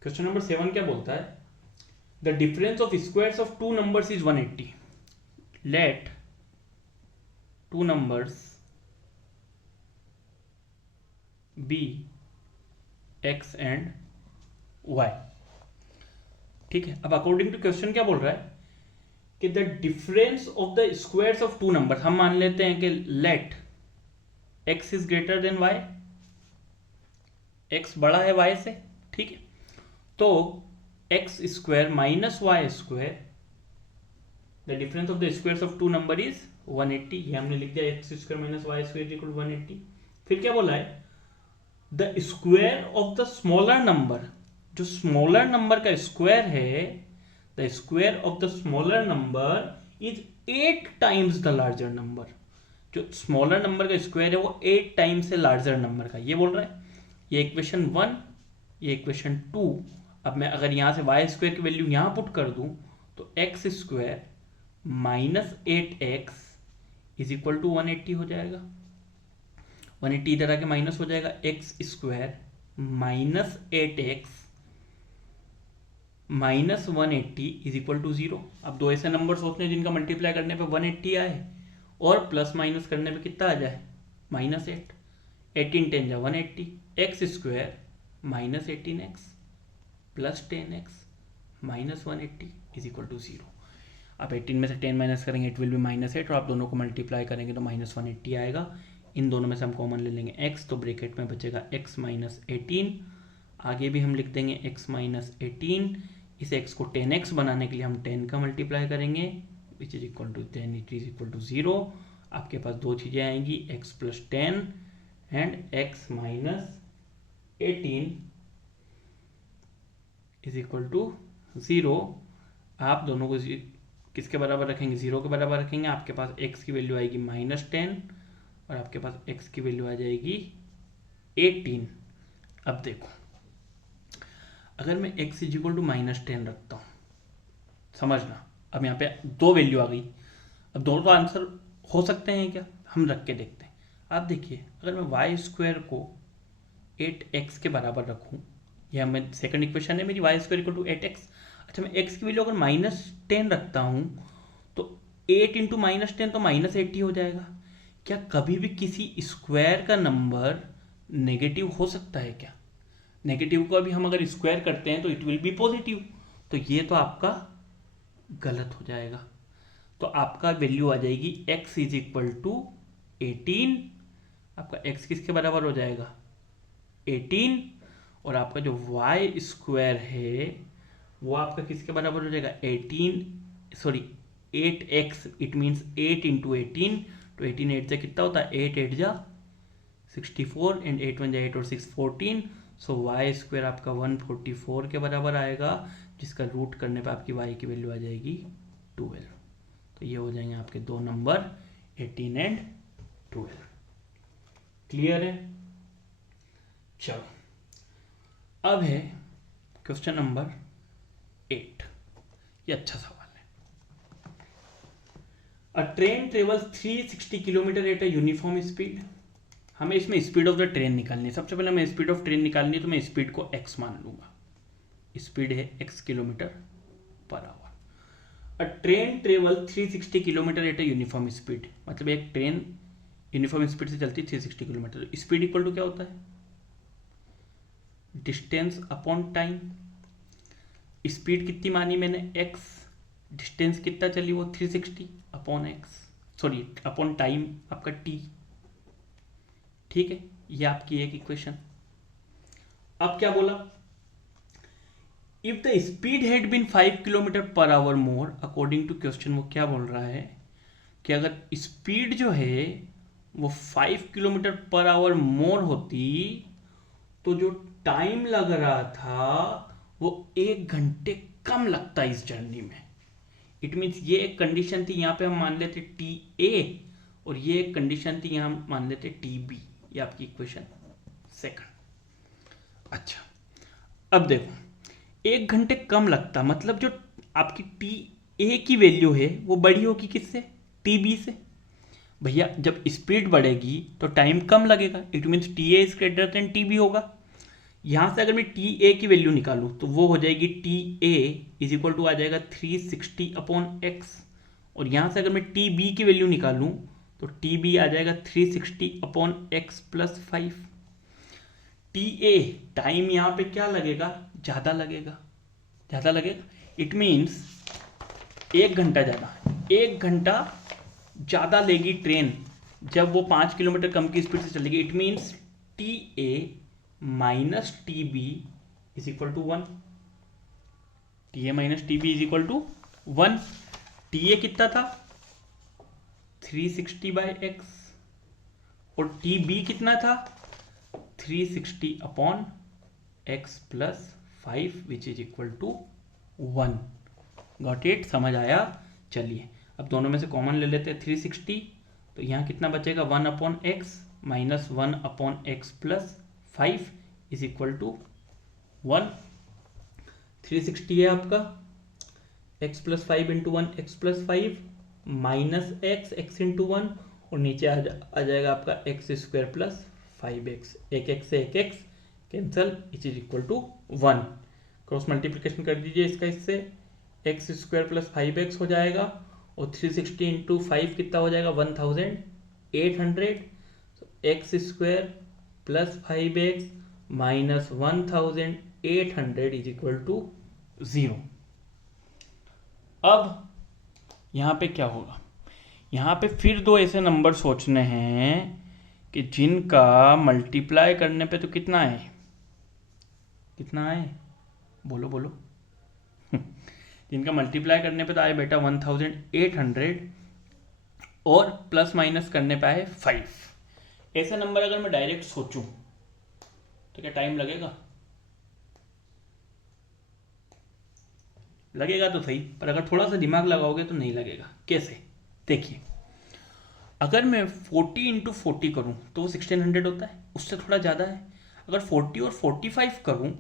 क्वेश्चन नंबर 7 क्या बोलता है, the difference of squares of two numbers is 180। Let two numbers be x and y। ठीक है, अब अकॉर्डिंग टू क्वेश्चन क्या बोल रहा है कि the difference of the squares of two numbers, हम मान लेते हैं कि let x is greater than y, x बड़ा है y से, ठीक है, तो x square minus y square, the difference of the squares of two number is 180। ये हमने लिख दिया x square minus y square equal 180। फिर क्या बोला है, the square of the smaller number, जो स्मॉलर नंबर का स्क्वायर है, the square of the smaller number is 8 times the larger number. जो स्मॉलर नंबर का स्क्वायर है वो 8 टाइम्स है लार्जर नंबर का, ये बोल रहा है। ये इक्वेशन 1, ये इक्वेशन 2। अब मैं अगर यहां से वाई स्क्वायर की वैल्यू यहां पुट कर दूं तो x square minus 8x is equal to 180 हो जाएगा। 180 इधर आके माइनस हो जाएगा, x square minus 8x minus 180 is equal to 0। अब दो ऐसे नंबर सोचने हैं जिनका मल्टीप्लाई करने पे 180 आए और प्लस माइनस करने पे कितना आ जाए, माइनस 8। 18 10 जा 180, x square minus 18x plus 10x minus 180 is equal to 0। आप 18 में से 10 माइनस करेंगे इट विल बी माइनस 8, और आप दोनों को मल्टीप्लाई करेंगे तो माइनस 180 आएगा। इन दोनों में से हम कॉमन ले लेंगे x, तो ब्रैकेट में बचेगा x माइनस 18। आगे भी हम लिख देंगे x माइनस 18। इस x को 10x बनाने के लिए हम 10 का मल्टीप्लाई करेंगे which is equal to 10, it is equal to 0। आपके पास दो चीज़ें आएंगी, x plus 10 and x minus 18 is equal to 0। आप दोनों को किसके बराबर रखेंगे, 0 के बराबर रखेंगे। आपके पास x की वैल्यू आएगी माइनस 10 और आपके पास x की वैल्यू आ जाएगी 18। अब देखो, अगर मैं x is equal to minus 10 रखता हूँ, समझना, अब यहाँ पे दो वैल्यू आ गई। अब दोनों का आंसर हो सकते हैं क्या, हम रख के देखते हैं। आप देखिए, अगर मैं वाई स्क्वायर को 8x के बराबर रखूँ, यह मैं सेकंड इक्वेशन है मेरी, Y square equal to 8x। अच्छा, मैं x की वैल्यू अगर माइनस 10 रखता हूँ तो 8 इंटू माइनस 10 तो माइनस 80 हो जाएगा। क्या कभी भी किसी स्क्वायर का नंबर नेगेटिव हो सकता है क्या? नेगेटिव को अभी हम अगर स्क्वायर करते हैं तो इट विल बी पॉजिटिव, तो ये तो आपका गलत हो जाएगा। तो आपका वैल्यू आ जाएगी x इज इक्वल टू 18। आपका x किसके बराबर हो जाएगा, 18, और आपका जो y स्क्वायर है वो आपका किसके बराबर हो जाएगा, 8x, इट मीन्स 8 इंटू 18। तो 18 8 से कितना होता है, 8 8 जा 64 एंड 8 1 जा 8 और 6 14। सो वाई स्क्वायर आपका 144 के बराबर आएगा, जिसका रूट करने पे आपकी y की वैल्यू आ जाएगी 12। तो ये हो जाएंगे आपके दो नंबर 18 एंड 12। क्लियर है? चलो, अब है क्वेश्चन नंबर 8। ये अच्छा सवाल है। अ train travels 360 kilometre at a uniform speed. हमें इसमें स्पीड ऑफ द ट्रेन निकालनी है। सबसे पहले हमें स्पीड ऑफ ट्रेन निकालनी है, तो मैं स्पीड को x मान लूंगा। स्पीड है x kilometre per our. A train travel 360 kilometre at a uniform speed, मतलब एक ट्रेन यूनिफॉर्म स्पीड से चलती है 360 किलोमीटर। स्पीड इक्वल टू क्या होता है, डिस्टेंस अपॉन टाइम। स्पीड कितनी मानी मैंने, x, डिस्टेंस कितना चली वो 360 upon x, sorry upon time आपका t। ठीक है, ये आपकी एक इक्वेशन। अब क्या बोला, if the speed had been 5 kilometre per hour more, according to question वो क्या बोल रहा है कि अगर स्पीड जो है वो 5 किलोमीटर पर आवर मोर होती तो जो टाइम लग रहा था वो 1 घंटे कम लगता इस जर्नी में। इट मीन्स ये एक कंडीशन थी, यहां पे हम मान लेते टी ए, और ये एक कंडीशन थी यहां हम मान लेते टी बी। ये आपकी इक्वेशन सेकंड। अच्छा, अब देखो 1 घंटे कम लगता, मतलब जो आपकी टी ए की वैल्यू है वो बड़ी होगी किससे, टी बी से। भैया जब स्पीड बढ़ेगी तो टाइम कम लगेगा, it means T A is greater than T B होगा। यहाँ से अगर मैं टी ए की वैल्यू निकालूँ तो वो हो जाएगी t A is equal to आ जाएगा 360 अपॉन एक्स, और यहाँ से अगर मैं टी बी की वैल्यू निकालूँ तो टी बी आ जाएगा 360 upon x plus 5। T A time यहाँ पे क्या लगेगा, ज़्यादा लगेगा, ज़्यादा लगेगा, इट मीन्स 1 घंटा ज़्यादा, 1 घंटा ज़्यादा लेगी ट्रेन जब वो 5 किलोमीटर कम की स्पीड से चलेगी। It means T A minus T B is equal to 1। T A minus T B is equal to 1। T A कितना था 360 बाई एक्स, और टी बी कितना था 360 upon x plus 5 which is equal to 1। Got it, समझ आया। चलिए अब दोनों में से कॉमन ले लेते हैं 360, तो यहाँ कितना बचेगा 1 upon x minus 1 upon x plus 5 is equal to 1। 360 है आपका x plus 5 into 1 x plus 5 minus x into 1, और नीचे आ जाएगा आपका एक्स स्क्वायर प्लस 5x, एक एक्स से एक x cancel, it is equal to 1। Cross multiplication कर दीजिए इसका, इससे एक्स स्क्वायर प्लस 5x हो जाएगा, और 360 इंटू 5 कितना हो जाएगा 1800, x square plus 5x minus 1800 is equal to 0। अब यहाँ पे क्या होगा, यहाँ पे फिर दो ऐसे नंबर सोचने हैं कि जिनका मल्टीप्लाई करने पे तो कितना है, कितना है बोलो बोलो जिनका मल्टीप्लाई करने पे तो आए बेटा 1800 और प्लस माइनस करने पे आए 5। ऐसे नंबर अगर मैं डायरेक्ट सोचूं तो क्या टाइम लगेगा, लगेगा तो सही, पर अगर थोड़ा सा दिमाग लगाओगे तो नहीं लगेगा। कैसे, देखिए अगर मैं 40 इंटू 40 करूँ तो वो 1600 होता है, उससे थोड़ा ज़्यादा है। अगर 40 और 45 करूँ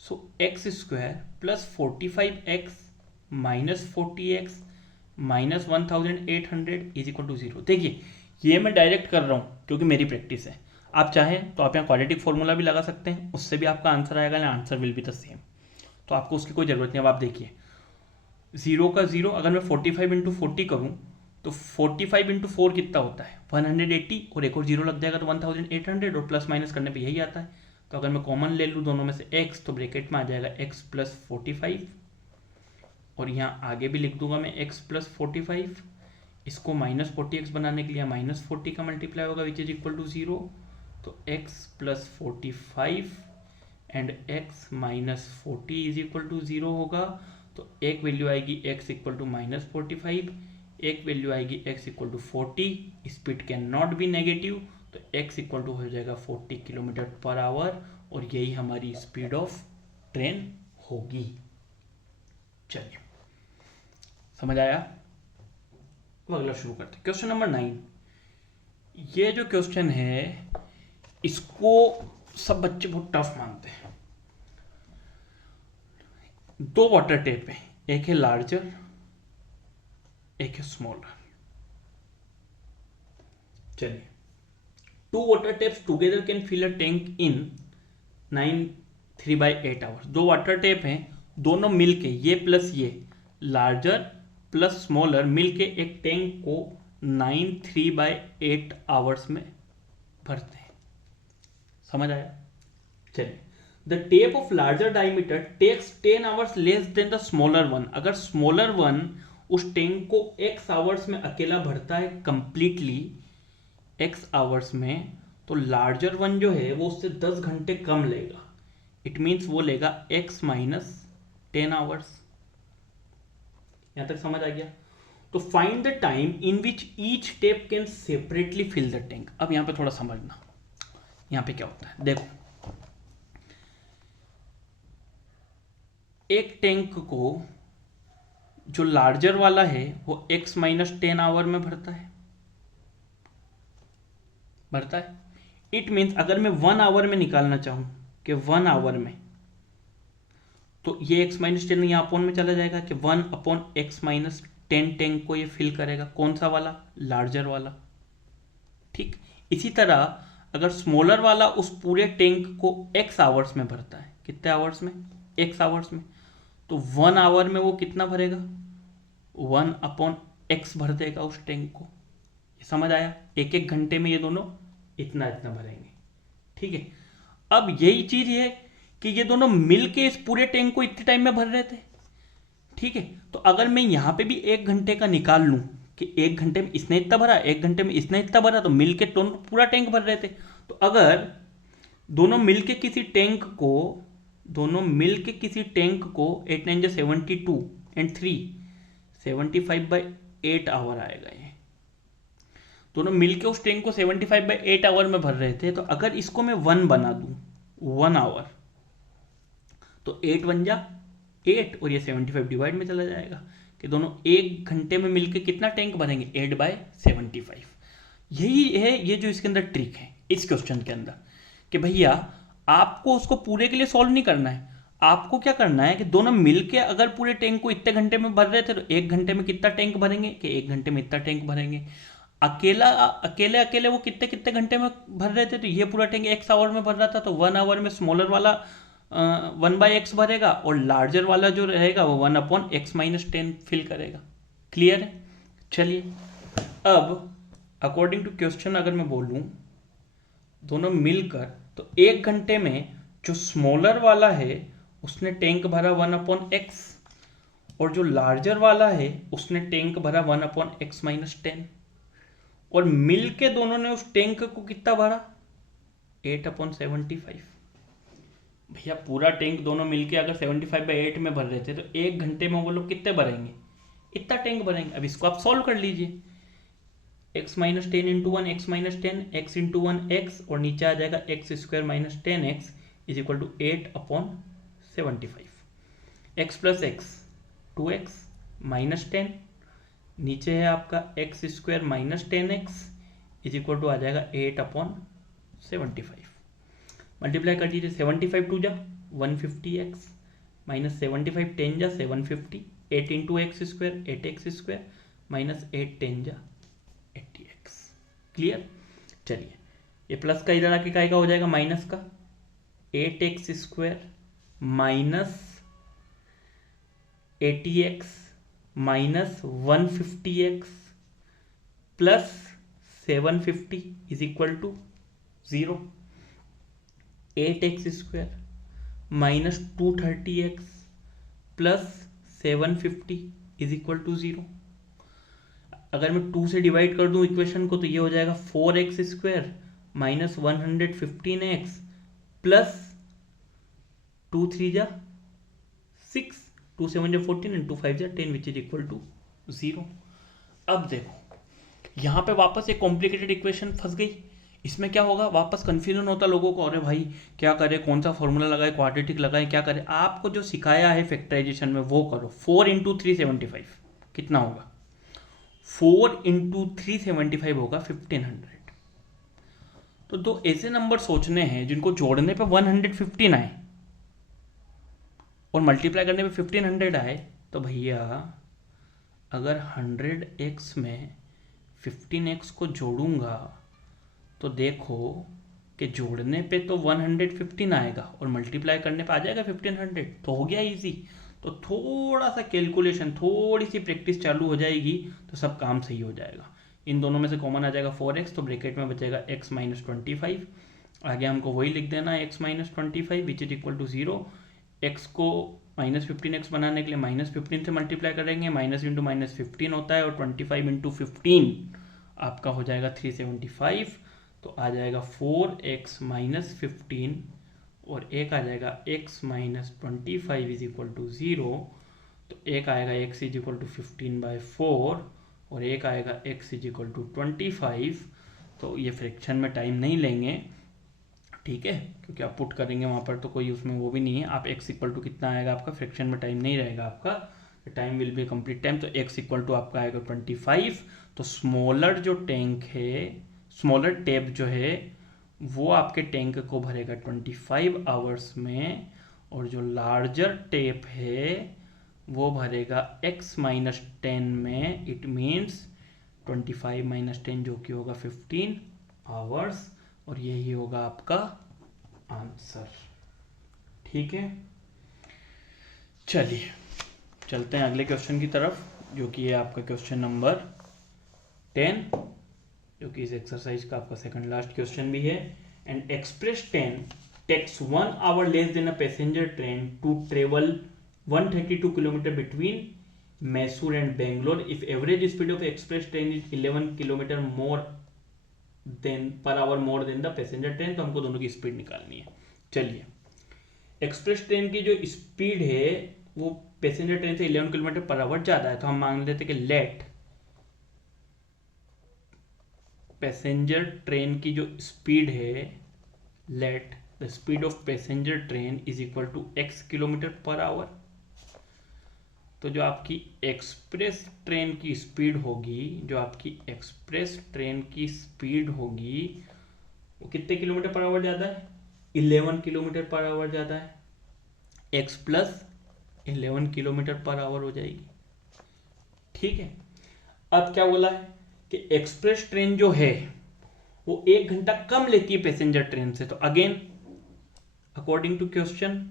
so x square plus 45x minus 40x minus 1800 is equal to 0। देखिए ये मैं डायरेक्ट कर रहा हूँ क्योंकि मेरी प्रैक्टिस है। आप चाहें तो आप यहाँ क्वाड्रेटिक फॉर्मूला भी लगा सकते हैं, उससे भी आपका आंसर आएगा, ना answer will be the same, तो आपको उसकी कोई ज़रूरत नहीं। अब आप देखिए 0 का 0 अगर मैं 45 इंटू 40 करूँ तो 45 इंटू 4 कितना होता है 180, और एक और 0 लग जाएगा तो 1800, और प्लस माइनस करने पे यही आता है। तो अगर मैं कॉमन ले लूँ दोनों में से x, तो ब्रैकेट में आ जाएगा x प्लस 45, और यहाँ आगे भी लिख दूंगा मैं x प्लस 45। इसको माइनस 40x बनाने के लिए माइनस 40 का मल्टीप्लाई होगा विच इज इक्वल टू 0, तो x plus 45 and x minus 40 is equal to 0 होगा। तो एक वैल्यू आएगी x इक्वल टू माइनस 45, एक वैल्यू आएगी x equal to 40, speed can not be negative, तो x इक्वल टू हो जाएगा 40 किलोमीटर पर आवर, और यही हमारी स्पीड ऑफ ट्रेन होगी। चलिए समझ आया। अब अगला शुरू करते हैं, क्वेश्चन नंबर 9। ये जो क्वेश्चन है इसको सब बच्चे बहुत टफ मानते हैं। दो वाटर टेप है, एक है लार्जर एक है स्मॉलर। चलिए, 2 water taps together can fill a tank in 3/8 hours. 2 water tape हैं, दोनों मिलके, ये प्लस ये लार्जर प्लस स्मॉलर मिलके एक टैंक को 3/8 आवर्स में भरते हैं। समझ आया। चलिए, the tap of larger diameter takes 10 hours less than the smaller one. अगर स्मॉलर वन उस टैंक को x आवर्स में अकेला भरता है कंप्लीटली x आवर्स में, तो लार्जर वन जो है वो उससे 10 घंटे कम लेगा। इट मीन्स वो लेगा x माइनस 10 आवर्स। यहां तक समझ आ गया। तो find the time in which each tap can separately fill the tank. अब यहां पे थोड़ा समझना, यहां पे क्या होता है। देखो, एक टैंक को जो लार्जर वाला है वो x माइनस 10 आवर में भरता है। इट मीन्स अगर मैं 1 आवर में निकालना चाहूं कि 1 आवर में, तो ये x माइनस 10 यहाँ अपॉन में चला जाएगा कि 1 अपॉन x माइनस 10 टैंक को ये फिल करेगा। कौन सा वाला, लार्जर वाला। ठीक, इसी तरह अगर स्मॉलर वाला उस पूरे टैंक को x आवर्स में भरता है, कितने आवर्स में, x आवर्स में, तो 1 आवर में वो कितना भरेगा, 1/x भर देगा उस टैंक को। ये समझ आया, एक एक घंटे में ये दोनों इतना इतना भरेंगे। ठीक है, अब यही चीज है कि ये दोनों मिलके इस पूरे टैंक को इतने टाइम में भर रहे थे। ठीक है, तो अगर मैं यहां पे भी 1 घंटे का निकाल लूं कि 1 घंटे में इसने इतना भरा, 1 घंटे में इसने इतना भरा, तो मिलके दोनों पूरा टैंक भर रहे थे। तो अगर दोनों मिलके किसी टैंक को 8 9 72 एंड 3 75/8 आवर आएगा। ये दोनों मिलके उस टैंक को 75/8 आवर में भर रहे थे। तो अगर इसको मैं 1 बना दूं, 1 आवर, तो 8 1 जा 8 और ये 75 डिवाइड में चला जाएगा कि दोनों 1 घंटे में मिलके कितना टैंक भरेंगे, 8/75। यही है ये जो इसके अंदर ट्रिक है इस क्वेश्चन के अंदर, कि भैया आपको उसको पूरे के लिए सॉल्व नहीं करना है, आपको क्या करना है कि दोनों मिलके अगर पूरे टैंक को इतने घंटे में भर रहे थे तो 1 घंटे में कितना टैंक भरेंगे, कि 1 घंटे में इतना टैंक भरेंगे। अकेले अकेले वो कितने कितने घंटे में भर रहे थे, तो ये पूरा टैंक x आवर में भर रहा था, तो 1 आवर में स्मॉलर वाला 1/x भरेगा और लार्जर वाला जो रहेगा वो 1/x-10 फिल करेगा। क्लियर है? चलिए, अब अकॉर्डिंग टू क्वेश्चन अगर मैं बोलूं दोनों मिलकर, तो 1 घंटे में जो स्मॉलर वाला है उसने टैंक भरा 1/x और जो लार्जर वाला है उसने टैंक भरा 1/x-10 और मिलके दोनों ने उस टैंक को कितना भरा, 8/75। भैया पूरा टैंक दोनों मिलके अगर 75/8 में भर रहे थे तो 1 घंटे में वो लोग कितने भरेंगे, इतना टैंक भरेंगे। अब इसको आप सॉल्व कर लीजिए, x-10 into 1 x-10 x into 1 x और नीचे आ जाएगा x² - 10x is equal to 8/75। x plus x 2x minus 10, नीचे है आपका x² - 10x is equal to आ जाएगा 8/75। मल्टीप्लाई कर दीजिए, 75 2 जा 150x माइनस 75 10 जा 750, 8 इंटू x² 8x² माइनस 8 10 जा 80x। क्लियर? चलिए, ये प्लस का इधर आके का हो जाएगा माइनस का, 8x² minus 80x minus 150x plus 750 is equal to 0। 8x² minus 230x plus 750 is equal to 0। अगर मैं 2 से डिवाइड कर दूं इक्वेशन को तो ये हो जाएगा 4x² माइनस 115x प्लस 2 3 जा 6, 2 7 जा 14 एंड 2 5 जा 10 विच इज इक्वल टू 0। अब देखो यहाँ पे वापस एक कॉम्प्लिकेटेड इक्वेशन फंस गई। इसमें क्या होगा, वापस कंफ्यूजन होता लोगों को, अरे भाई क्या करें, कौन सा फॉर्मूला लगाए, क्वाड्रेटिक लगाए, क्या करें। आपको जो सिखाया है फैक्टराइजेशन में वो करो। 4 इंटू 375 कितना होगा, 4 इंटू 375 होगा 1500। तो दो ऐसे नंबर सोचने हैं जिनको जोड़ने पे 115 आए और मल्टीप्लाई करने पे 1500 आए। तो भैया अगर 100x में 15x को जोड़ूंगा तो देखो कि जोड़ने पे तो 115 आएगा और मल्टीप्लाई करने पे आ जाएगा 1500। तो हो गया इजी। तो थोड़ा सा कैलकुलेशन, थोड़ी सी प्रैक्टिस चालू हो जाएगी तो सब काम सही हो जाएगा। इन दोनों में से कॉमन आ जाएगा 4x, तो ब्रैकेट में बचेगा x - 25। आगे हमको वही लिख देना है x - 25 which is equal to 0। x को -15x बनाने के लिए -15 से मल्टीप्लाई करेंगे, माइनस इंटू -15 होता है और 25 इंटू 15 आपका हो जाएगा 375। तो आ जाएगा 4x - 15 और एक आ जाएगा x - 25 इज इक्वल टू 0। तो एक आएगा x इज इक्वल टू 15/4 और एक आएगा x इज इक्वल टू 25। तो ये फ्रैक्शन में टाइम नहीं लेंगे, ठीक है, क्योंकि आप पुट करेंगे वहाँ पर तो कोई उसमें वो भी नहीं है। आप x इक्वल टू कितना आएगा आपका, फ्रैक्शन में टाइम नहीं रहेगा आपका, time will be complete time. तो x इक्वल टू आपका आएगा 25। तो स्मॉलर जो टैंक है, स्मॉलर टैप जो है वो आपके टैंक को भरेगा 25 आवर्स में और जो लार्जर टेप है वो भरेगा x - 10 में। इट मीन्स 25 - 10 जो कि होगा 15 आवर्स, और यही होगा आपका आंसर। ठीक है, चलिए चलते हैं अगले क्वेश्चन की तरफ, जो कि है आपका क्वेश्चन नंबर 10, जो कि इस एक्सरसाइज का आपका सेकंड लास्ट क्वेश्चन भी है। And express train takes 1 hour less than a passenger train to travel 132 kilometre between Mysore and Bangalore if average speed of express train is 11 kilometre more than per hour more than the passenger train. तो हमको दोनों की speed निकालनी है। चलिए, express train की जो speed है वो पैसेंजर ट्रेन से 11 किलोमीटर पर आवर ज़्यादा है, तो हम मान लेते कि लेट पैसेंजर ट्रेन की जो स्पीड है, let the speed of passenger train is equal to x kilometre per hour. तो जो आपकी एक्सप्रेस ट्रेन की स्पीड होगी, जो आपकी एक्सप्रेस ट्रेन की स्पीड होगी वो कितने किलोमीटर पर आवर ज़्यादा है? 11 किलोमीटर पर आवर ज़्यादा है। x plus 11 kilometre per our हो जाएगी। ठीक है, अब क्या बोला है कि एक्सप्रेस ट्रेन जो है वो 1 घंटा कम लेती है पैसेंजर ट्रेन से। तो again according to question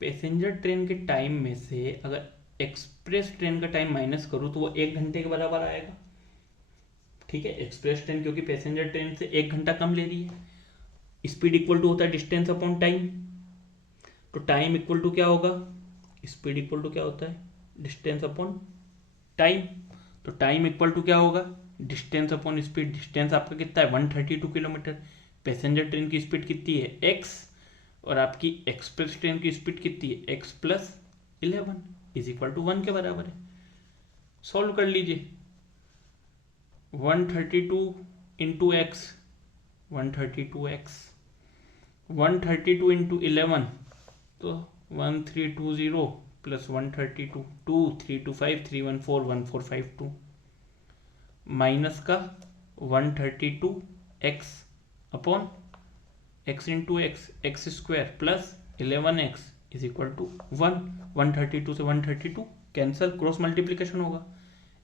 passenger train के टाइम में से अगर एक्सप्रेस ट्रेन का टाइम माइनस करूं तो वो 1 घंटे के बराबर आएगा। ठीक है, एक्सप्रेस ट्रेन क्योंकि पैसेंजर ट्रेन से 1 घंटा कम ले रही है, स्पीड इक्वल टू होता है डिस्टेंस अपॉन टाइम। तो टाइम इक्वल टू क्या होगा? स्पीड इक्वल टू क्या होता है? Distance upon time. तो टाइम इक्वल टू क्या होगा? Distance upon speed. डिस्टेंस आपका कितना है? 132 किलोमीटर। पैसेंजर ट्रेन की स्पीड कितनी है? x, और आपकी एक्सप्रेस ट्रेन की स्पीड कितनी है? x plus 11 is equal to 1 के बराबर है। सॉल्व कर लीजिए। 132 इंटू एक्स, 132 इंटू 11 तो 1320 प्लस 132 2 325 314 1452 माइनस का 132 x upon x into x, x square plus 11x is equal to 1। 132 से 132 कैंसल, क्रॉस मल्टीप्लीकेशन होगा।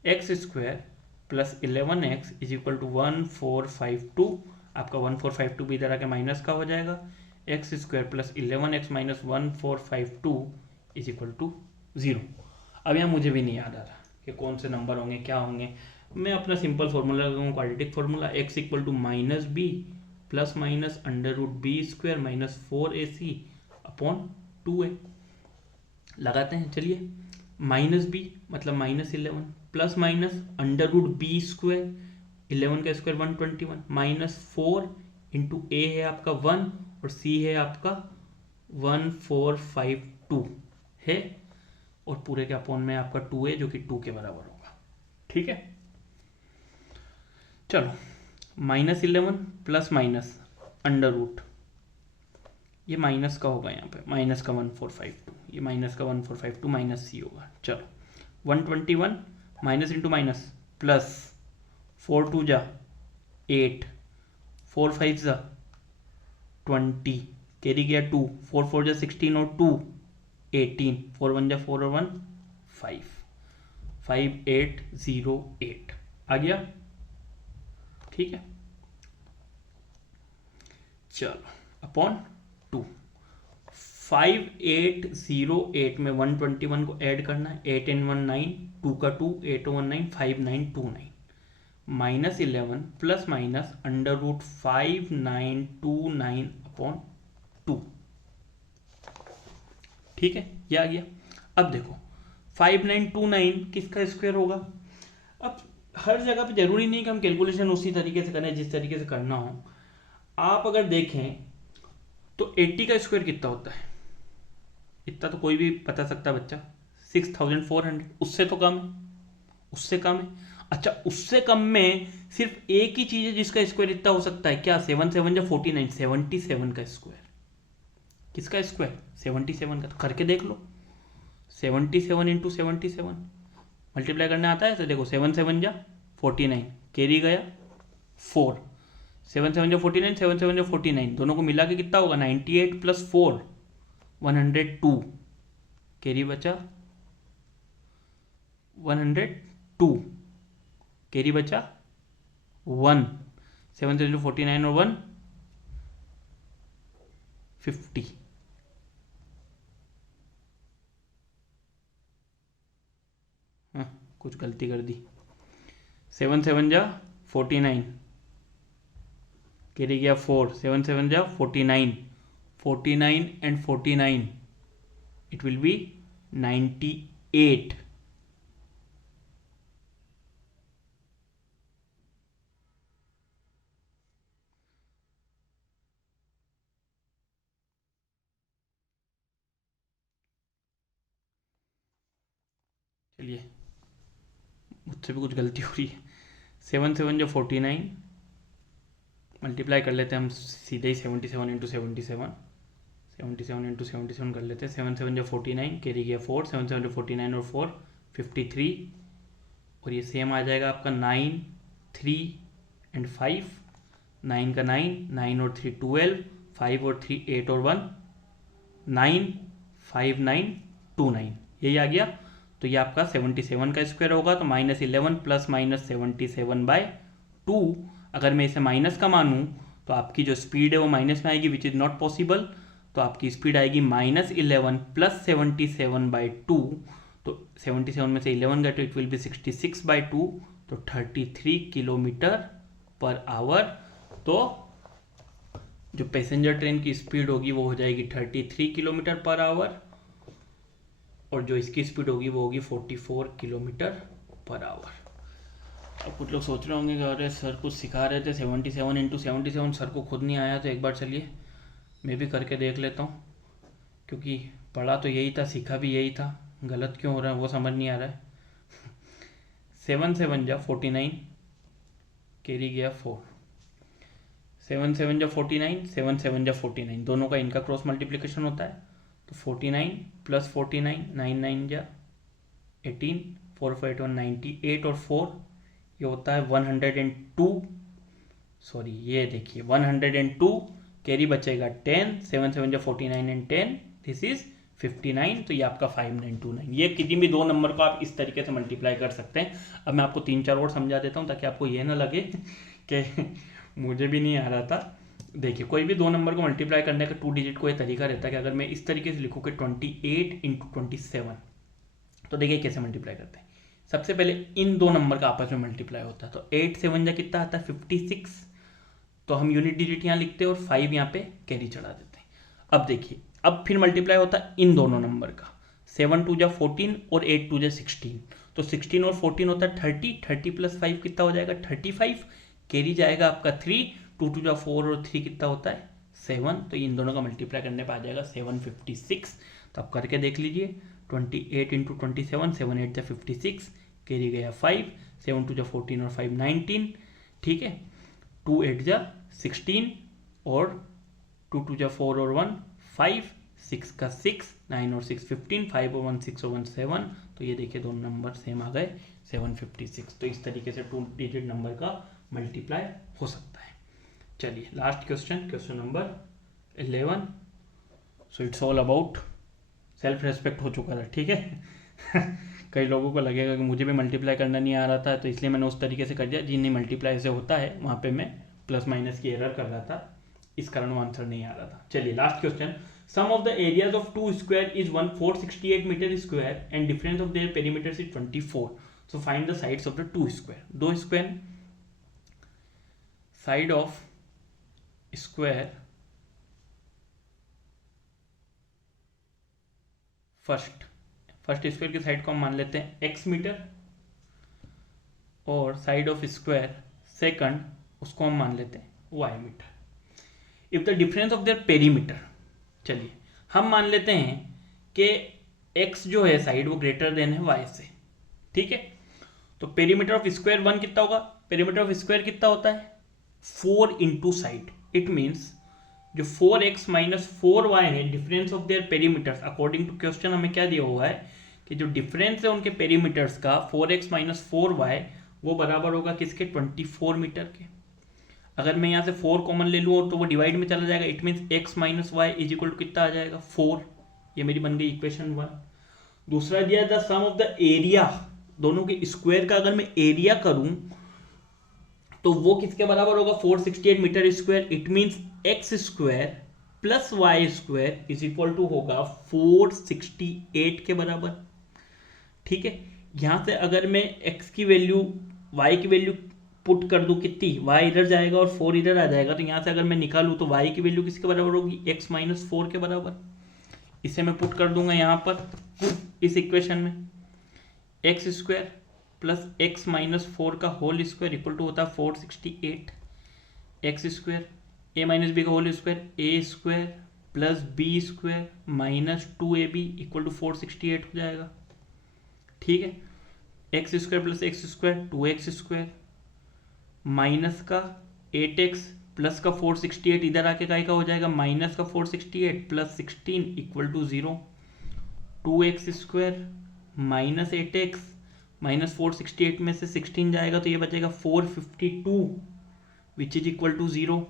X square plus 11x is equal to 1452। आपका 1452 भी इधर आके माइनस का हो जाएगा। X square plus 11x minus 1452 is equal to 0। अब यहाँ मुझे भी नहीं याद आ रहा कि कौन से नंबर होंगे, क्या होंगे। मैं अपना सिंपल फॉर्मूला लगाऊंगा, quadratic formula, x equal to minus b plus minus under root b square minus 4ac upon 2a लगाते हैं। चलिए, माइनस बी मतलब minus 11 plus minus under root b square, 11 का स्क्वायर 121 माइनस 4 इंटू ए है आपका 1 और सी है आपका 1452 है, और पूरे के अपॉन में आपका 2a जो कि 2 के बराबर होगा। ठीक है, चलो, minus 11 plus minus under root, ये माइनस का होगा यहाँ पे, माइनस का 1452, ये माइनस का 1452 माइनस सी होगा। चलो, 121 माइनस इंटू माइनस प्लस 4 2 जा 8, 4 5 जा 20, कैरी गया 2, 4 4 जा 16 और 2 18, 4 1 जा 4 और 1 5, 5808 आ गया। ठीक है, चलो, अपॉन 2, 5808 में 121 को ऐड करना है, 8 and 1 9, 2 का 2, 8 1 9, 5929 minus 11 plus minus under root 5929 upon 2। ठीक है, ये आ गया। अब देखो 5929 किसका स्क्वायर होगा? अब हर जगह पे जरूरी नहीं कि हम कैलकुलेशन उसी तरीके से करें जिस तरीके से करना हो। आप अगर देखें तो 80 का स्क्वायर कितना होता है? इतना तो कोई भी बता सकता है बच्चा, 6400। उससे तो कम है, उससे कम है। अच्छा, उससे कम में सिर्फ एक ही चीज है जिसका स्क्वायर इतना हो सकता है, क्या? 7 7 जा 49, 77 का स्क्वायर। किसका स्क्वायर? 77 का। तो करके देख लो, 77 इंटू 77 मल्टीप्लाई करने आता है? तो देखो 7 7 जा 49, कैरी गया 4, 7 7 जा 49, 7 7 जा 49, दोनों को मिला के कितना होगा? 98 प्लस 4 102, कैरी बचा 102 कैरी बचा 1, 7 से 49 और 1 50। हाँ कुछ गलती कर दी। 7 7 जा 49, कैरी गया 4, 7 7 जा 49, 49 एंड 49 इट विल बी 98। चलिए मुझसे भी कुछ गलती हो रही है। 7 7 जो 49, मल्टीप्लाई कर लेते हैं हम सीधे ही 77 इंटू 77, 77 इंटू 77 कर लेते हैं। 7 7 जो 49, कैरी गया 4, 7 7 जो 49 और 4 53, और ये सेम आ जाएगा आपका 9 3 एंड 5, 9 का 9, 9 और 3 12, 5 और 3 8 और 1 9, 5 9 2 9, यही आ गया। तो ये आपका 77 का स्क्वायर होगा, तो -11 प्लस -77/2। अगर मैं इसे माइनस का मानूँ तो आपकी जो स्पीड है वो माइनस में आएगी, विच इज़ नॉट पॉसिबल। तो आपकी स्पीड आएगी -11 प्लस 77/2। तो 77 में से 11 गए तो इट विल बी 66/2, तो 33 किलोमीटर पर आवर। तो जो पैसेंजर ट्रेन की स्पीड होगी वो हो जाएगी 33 किलोमीटर पर आवर, और जो इसकी स्पीड होगी वो होगी 44 किलोमीटर पर आवर। अब कुछ लोग सोच रहे होंगे कि अरे सर कुछ सिखा रहे थे 77 इंटू 77, सर को खुद नहीं आया, तो एक बार चलिए मैं भी करके देख लेता हूँ, क्योंकि पढ़ा तो यही था, सीखा भी यही था, गलत क्यों हो रहा है वो समझ नहीं आ रहा है। 7 7 जा 49, कैरी गया 4, 7 7 जा 49, 7 7 जा 49, दोनों का इनका क्रॉस मल्टीप्लिकेशन होता है। तो 49 प्लस 49, 9 9 जा 18, 4 4 8 1 98, और 4 ये होता है 102, सॉरी ये देखिए 102, कैरी बचेगा 10, 7 7 जा 49 एंड 10, दिस इज 59। तो ये आपका 5929। ये किसी भी दो नंबर को आप इस तरीके से मल्टीप्लाई कर सकते हैं। अब मैं आपको 3 4 और समझा देता हूँ ताकि आपको ये ना लगे कि मुझे भी नहीं आ रहा था। देखिए कोई भी दो नंबर को मल्टीप्लाई करने का 2 डिजिट को ये तरीका रहता है कि अगर मैं इस तरीके से लिखूँ कि 28 इंटू 27, तो देखिए कैसे मल्टीप्लाई करते हैं। सबसे पहले इन दो नंबर का आपस में मल्टीप्लाई होता है, तो 8 7 जा कितना आता है 56, तो हम यूनिट डिजिट यहाँ लिखते हैं और 5 यहाँ पे कैरी चढ़ा देते हैं। अब देखिए अब फिर मल्टीप्लाई होता है इन दोनों नंबर का, 7 2 जा 14 और 8 2 जा 16, तो 16 और 14 होता है 30, 30 प्लस 5 कितना हो जाएगा 35, कैरी जाएगा आपका 3, 2 2 जा 4 और 3 कितना होता है 7, तो इन दोनों का मल्टीप्लाई करने पर आ जाएगा 756। तो आप करके देख लीजिए 28 इंटू 27, 7 8 जा 56, कैरी गया 5, 7 2 जा 14 और 5 19, ठीक है, 2 8 जा 16 और 2 2 जा 4 और 1 5, 6 का 6, 9 और 6 15, 5 और 1 6 और 1 7, तो ये देखिए दोनों नंबर सेम आ गए 756। तो इस तरीके से 2 डिजिट नंबर का मल्टीप्लाई हो सकता है। चलिए last question, question number 11। So it's all about self respect हो चुका था, ठीक है। कई लोगों को लगेगा कि मुझे भी मल्टीप्लाई करना नहीं आ रहा था, तो इसलिए मैंने उस तरीके से कर दिया। जिन्हें मल्टीप्लाई से होता है वहाँ पे मैं प्लस माइनस की एरर कर रहा था, इस कारण वो आंसर नहीं आ रहा था। चलिए last question, sum of the areas of two square is 1468 metre square and difference of their perimeters is 24, so find the sides of the two square. दो square, side of square, first square की side को हम मान लेते हैं x metre, और side of square second उसको हम मान लेते हैं y metre. If the difference of their perimeter, चलिए हम मान लेते हैं कि x जो है साइड वो ग्रेटर देन है y से, ठीक है। तो पेरीमीटर ऑफ स्क्वायर 1 कितना होगा, पेरीमीटर ऑफ स्क्वायर कितना होता है 4 इंटू साइड, इट मीन्स जो 4x माइनस 4y है difference of their perimeters, according to question हमें क्या दिया हुआ है कि जो डिफरेंस है उनके पेरीमीटर्स का 4x माइनस 4y वो बराबर होगा किसके 24 मीटर के। अगर मैं यहाँ से 4 कॉमन ले लूँ तो वो डिवाइड में चला जाएगा, it means x minus y is equal to कितना आ जाएगा 4, ये मेरी बन गई इक्वेशन 1। दूसरा दिया the sum of the area, दोनों के स्क्वायर का अगर मैं एरिया करूँ तो वो किसके बराबर होगा 468 metre square. It means x square plus y square is equal to होगा 468 के बराबर। ठीक है, यहां से अगर मैं x की वैल्यू y की वैल्यू पुट कर दूं कितनी, y इधर जाएगा और 4 इधर आ जाएगा, तो यहां से अगर मैं निकालूं तो y की वैल्यू किसके बराबर होगी, x माइनस 4 के बराबर। इसे मैं पुट कर दूंगा यहां पर इस इक्वेशन में, x square plus x minus 4 का होल स्क्वायर इक्वल टू होता है 468 x square a minus b का whole square a square plus b square minus 2ab equal to 468 हो जाएगा। ठीक है, x square plus x square 2x square minus का 8x plus का 468 इधर आके का हो जाएगा माइनस का 468 plus 16 equal to 0, 2x square minus 8x minus 468 में से 16 जाएगा तो ये बचेगा 452 विच इज इक्वल टू 0।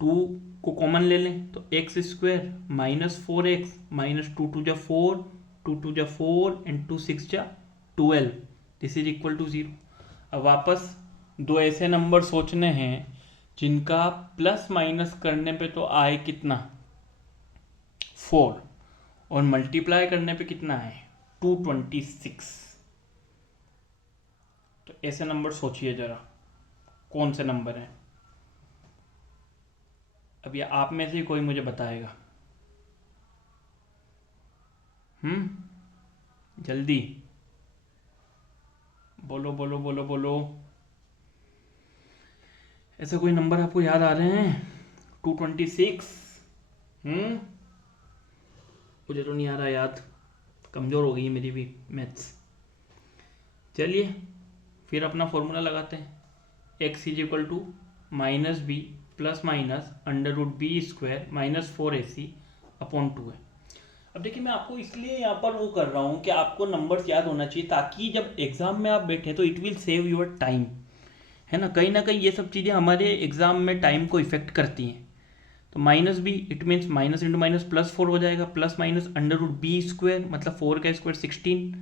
2 को कॉमन ले लें तो x square minus 4x minus 2 two जा 4 2 टू जा 4 एंड 2 6 जा 12 दिस इज इक्वल टू 0। अब वापस दो ऐसे नंबर सोचने हैं जिनका प्लस माइनस करने पे तो आए कितना 4 और मल्टीप्लाई करने पे कितना है 226। तो ऐसे नंबर सोचिए जरा कौन से नंबर हैं। अब ये आप में से ही कोई मुझे बताएगा। जल्दी बोलो बोलो बोलो बोलो। ऐसे कोई नंबर आपको याद आ रहे हैं 226? मुझे तो नहीं आ रहा याद, कमज़ोर हो गई है मेरी भी मैथ्स। चलिए फिर अपना फॉर्मूला लगाते हैं। x is equal to minus b plus minus under root b square minus 4ac upon 2 है। अब देखिए मैं आपको इसलिए यहाँ पर वो कर रहा हूँ कि आपको नंबर्स याद होना चाहिए ताकि जब एग्जाम में आप बैठे तो it will save your time, है ना कहीं ये सब चीज़ें हमारे एग्जाम में टाइम को इफेक्ट करती हैं। तो minus b it means minus into minus plus 4 हो जाएगा, plus minus under root b square मतलब 4 का स्क्वायर 16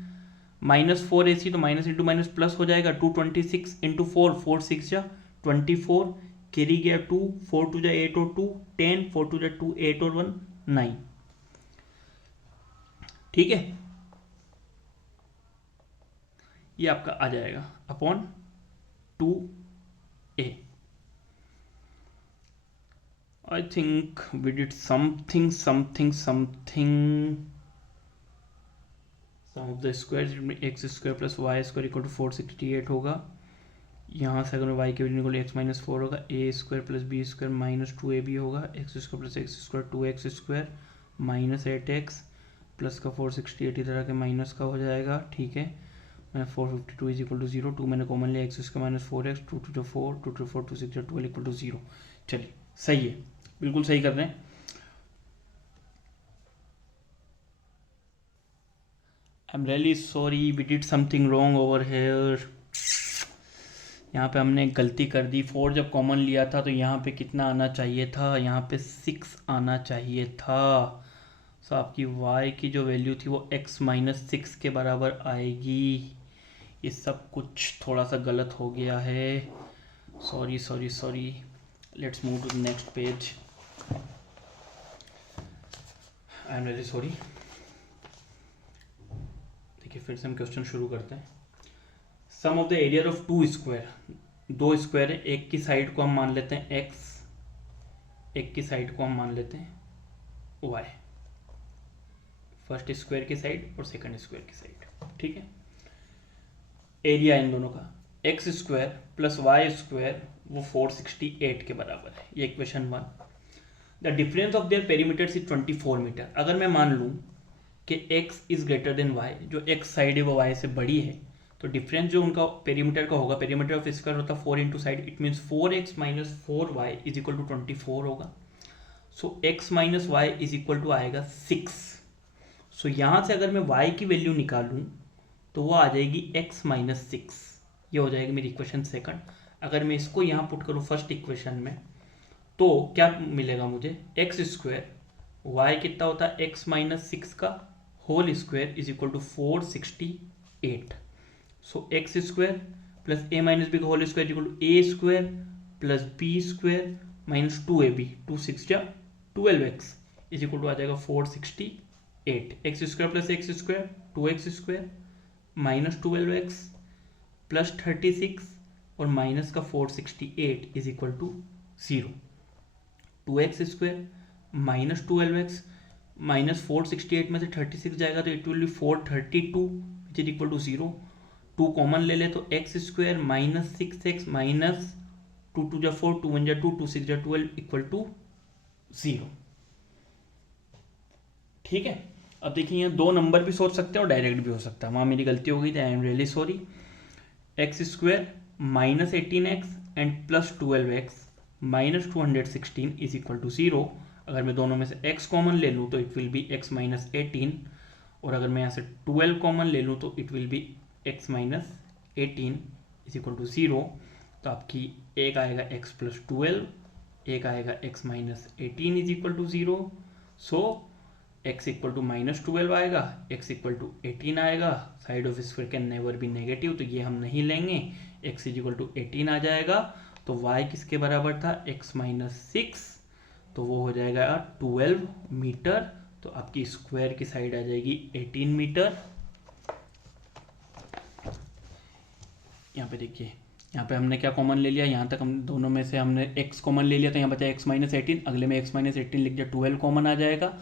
माइनस 4ac तो माइनस इंटू माइनस प्लस हो जाएगा 226 इंटू 4 4 6 जा 24 कैरी गया 2 4 टू जा 8 और 2 10 4 टू जा 2 8 और 1 9। ठीक है, ये आपका आ जाएगा upon 2a। I think we did something sum of the square x square plus y square equal to 468 होगा। यहाँ से अगर वाई के वैल्यू निकालो एक्स माइनस 4 होगा, a square plus b square minus 2ab होगा, x square plus x square 2x square minus 8x plus का 468 इधर आके माइनस का हो जाएगा। ठीक है, मैं 452 इज इक्वल टू 0, 2 मैंने कॉमन लिया x square minus 4x 2 two 4 2 two 4 2 6 12 equal to 0। चलिए सही है, बिल्कुल सही कर रहे हैं। I am really sorry we did something wrong over here. यहाँ पे हमने गलती कर दी। 4 जब कॉमन लिया था तो यहाँ पे कितना आना चाहिए था, यहाँ पे 6 आना चाहिए था। सो आपकी y की जो वैल्यू थी वो x माइनस 6 के बराबर आएगी। ये सब कुछ थोड़ा सा गलत हो गया है, sorry sorry sorry. Let's move to the next page. I am really sorry. देखिए फिर से हम क्वेश्चन शुरू करते हैं। Sum of the area of 2 square, 2 square है, एक की साइड को हम मान लेते हैं x, एक की साइड को हम मान लेते हैं y, फर्स्ट स्क्वायर की साइड और सेकंड स्क्वायर की साइड। ठीक है, एरिया इन दोनों का x square plus y square वो 468 के बराबर है। ये equation 1। The difference of their perimeters is 24 metre. अगर मैं मान लूँ कि x is greater than y, जो x साइड है वो y से बड़ी है, तो डिफरेंस जो उनका पेरीमीटर का होगा, पेरीमीटर ऑफ स्क्वायर होता है 4 into side, it means 4x minus 4y is equal to 24 होगा। So x minus y is equal to आएगा 6। सो यहाँ से अगर मैं y की वैल्यू निकालूँ तो वो आ जाएगी x माइनस 6। ये हो जाएगी मेरी इक्वेशन सेकंड। अगर मैं इसको यहाँ पुट करूँ फर्स्ट इक्वेशन में तो क्या मिलेगा मुझे, एक्स स्क्वायर वाई कितना होता है x माइनस 6 का whole square is equal to 468। So x square plus a minus b का whole square equal to a square plus b square minus 2ab, 2 6 जा 12x इज इक्वल टू आ जाएगा 468, x square plus x square 2x square minus 12x plus 36 और minus का 468 is equal to 0, 2x square minus 12x minus 468 में से 36 जाएगा तो it will be 432 which is equal to 0, 2 common ले ले तो x square minus 6x minus 2 2 जा 4, 2 1 जा 2, 2 6 जा 12 इक्वल टू 0। ठीक है, अब देखिए यहाँ दो नंबर भी सोच सकते हैं और डायरेक्ट भी हो सकता है, वहाँ मेरी गलती हो गई थी, I am really sorry. X square minus 18x and plus 12x minus 216 is equal to 0। अगर मैं दोनों में से x कॉमन ले लूँ तो it will be x minus 18, और अगर मैं यहाँ से 12 कॉमन ले लूँ तो it will be x minus 18 is equal to 0। तो आपकी एक आएगा x प्लस 12, एक आएगा x minus 18 is equal to 0। So x equal to minus 12 आएगा, x इक्वल टू 18 आएगा, side of square can never be negative तो ये हम नहीं लेंगे, x इज इक्वल टू 18 आ जाएगा। तो y किसके बराबर था, x माइनस 6, तो वो हो जाएगा 12 मीटर। तो आपकी स्क्वायर की साइड आ जाएगी 18 मीटर। यहाँ पे देखिए, यहाँ पे हमने क्या कॉमन ले लिया, यहाँ तक हम दोनों में से हमने x कॉमन ले लिया तो यहाँ बचा x माइनस 18, अगले में x माइनस 18 लिख दिया, 12 कॉमन आ जाएगा,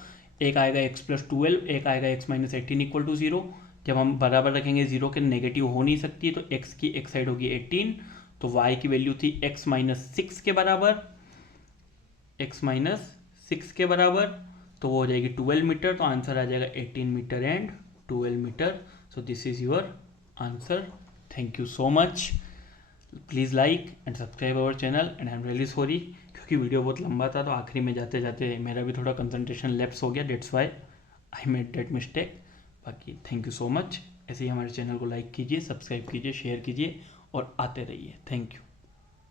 एक आएगा x प्लस 12, एक आएगा x माइनस 18 इक्वल टू 0। जब हम बराबर रखेंगे 0 के नेगेटिव हो नहीं सकती, तो x की एक साइड होगी 18, तो y की वैल्यू थी x माइनस 6 के बराबर, x माइनस 6 के बराबर, तो वो हो जाएगी 12 मीटर। तो आंसर आ जाएगा 18 metre and 12 metre. So this is your answer. Thank you so much, please like and subscribe our channel and I am really sorry क्योंकि वीडियो बहुत लंबा था तो आखिरी में जाते जाते मेरा भी थोड़ा कंसंट्रेशन लैप्स हो गया, that's why I made that mistake. बाकी थैंक यू सो मच, ऐसे ही हमारे चैनल को लाइक कीजिए, सब्सक्राइब कीजिए, शेयर कीजिए और आते रहिए। Thank you.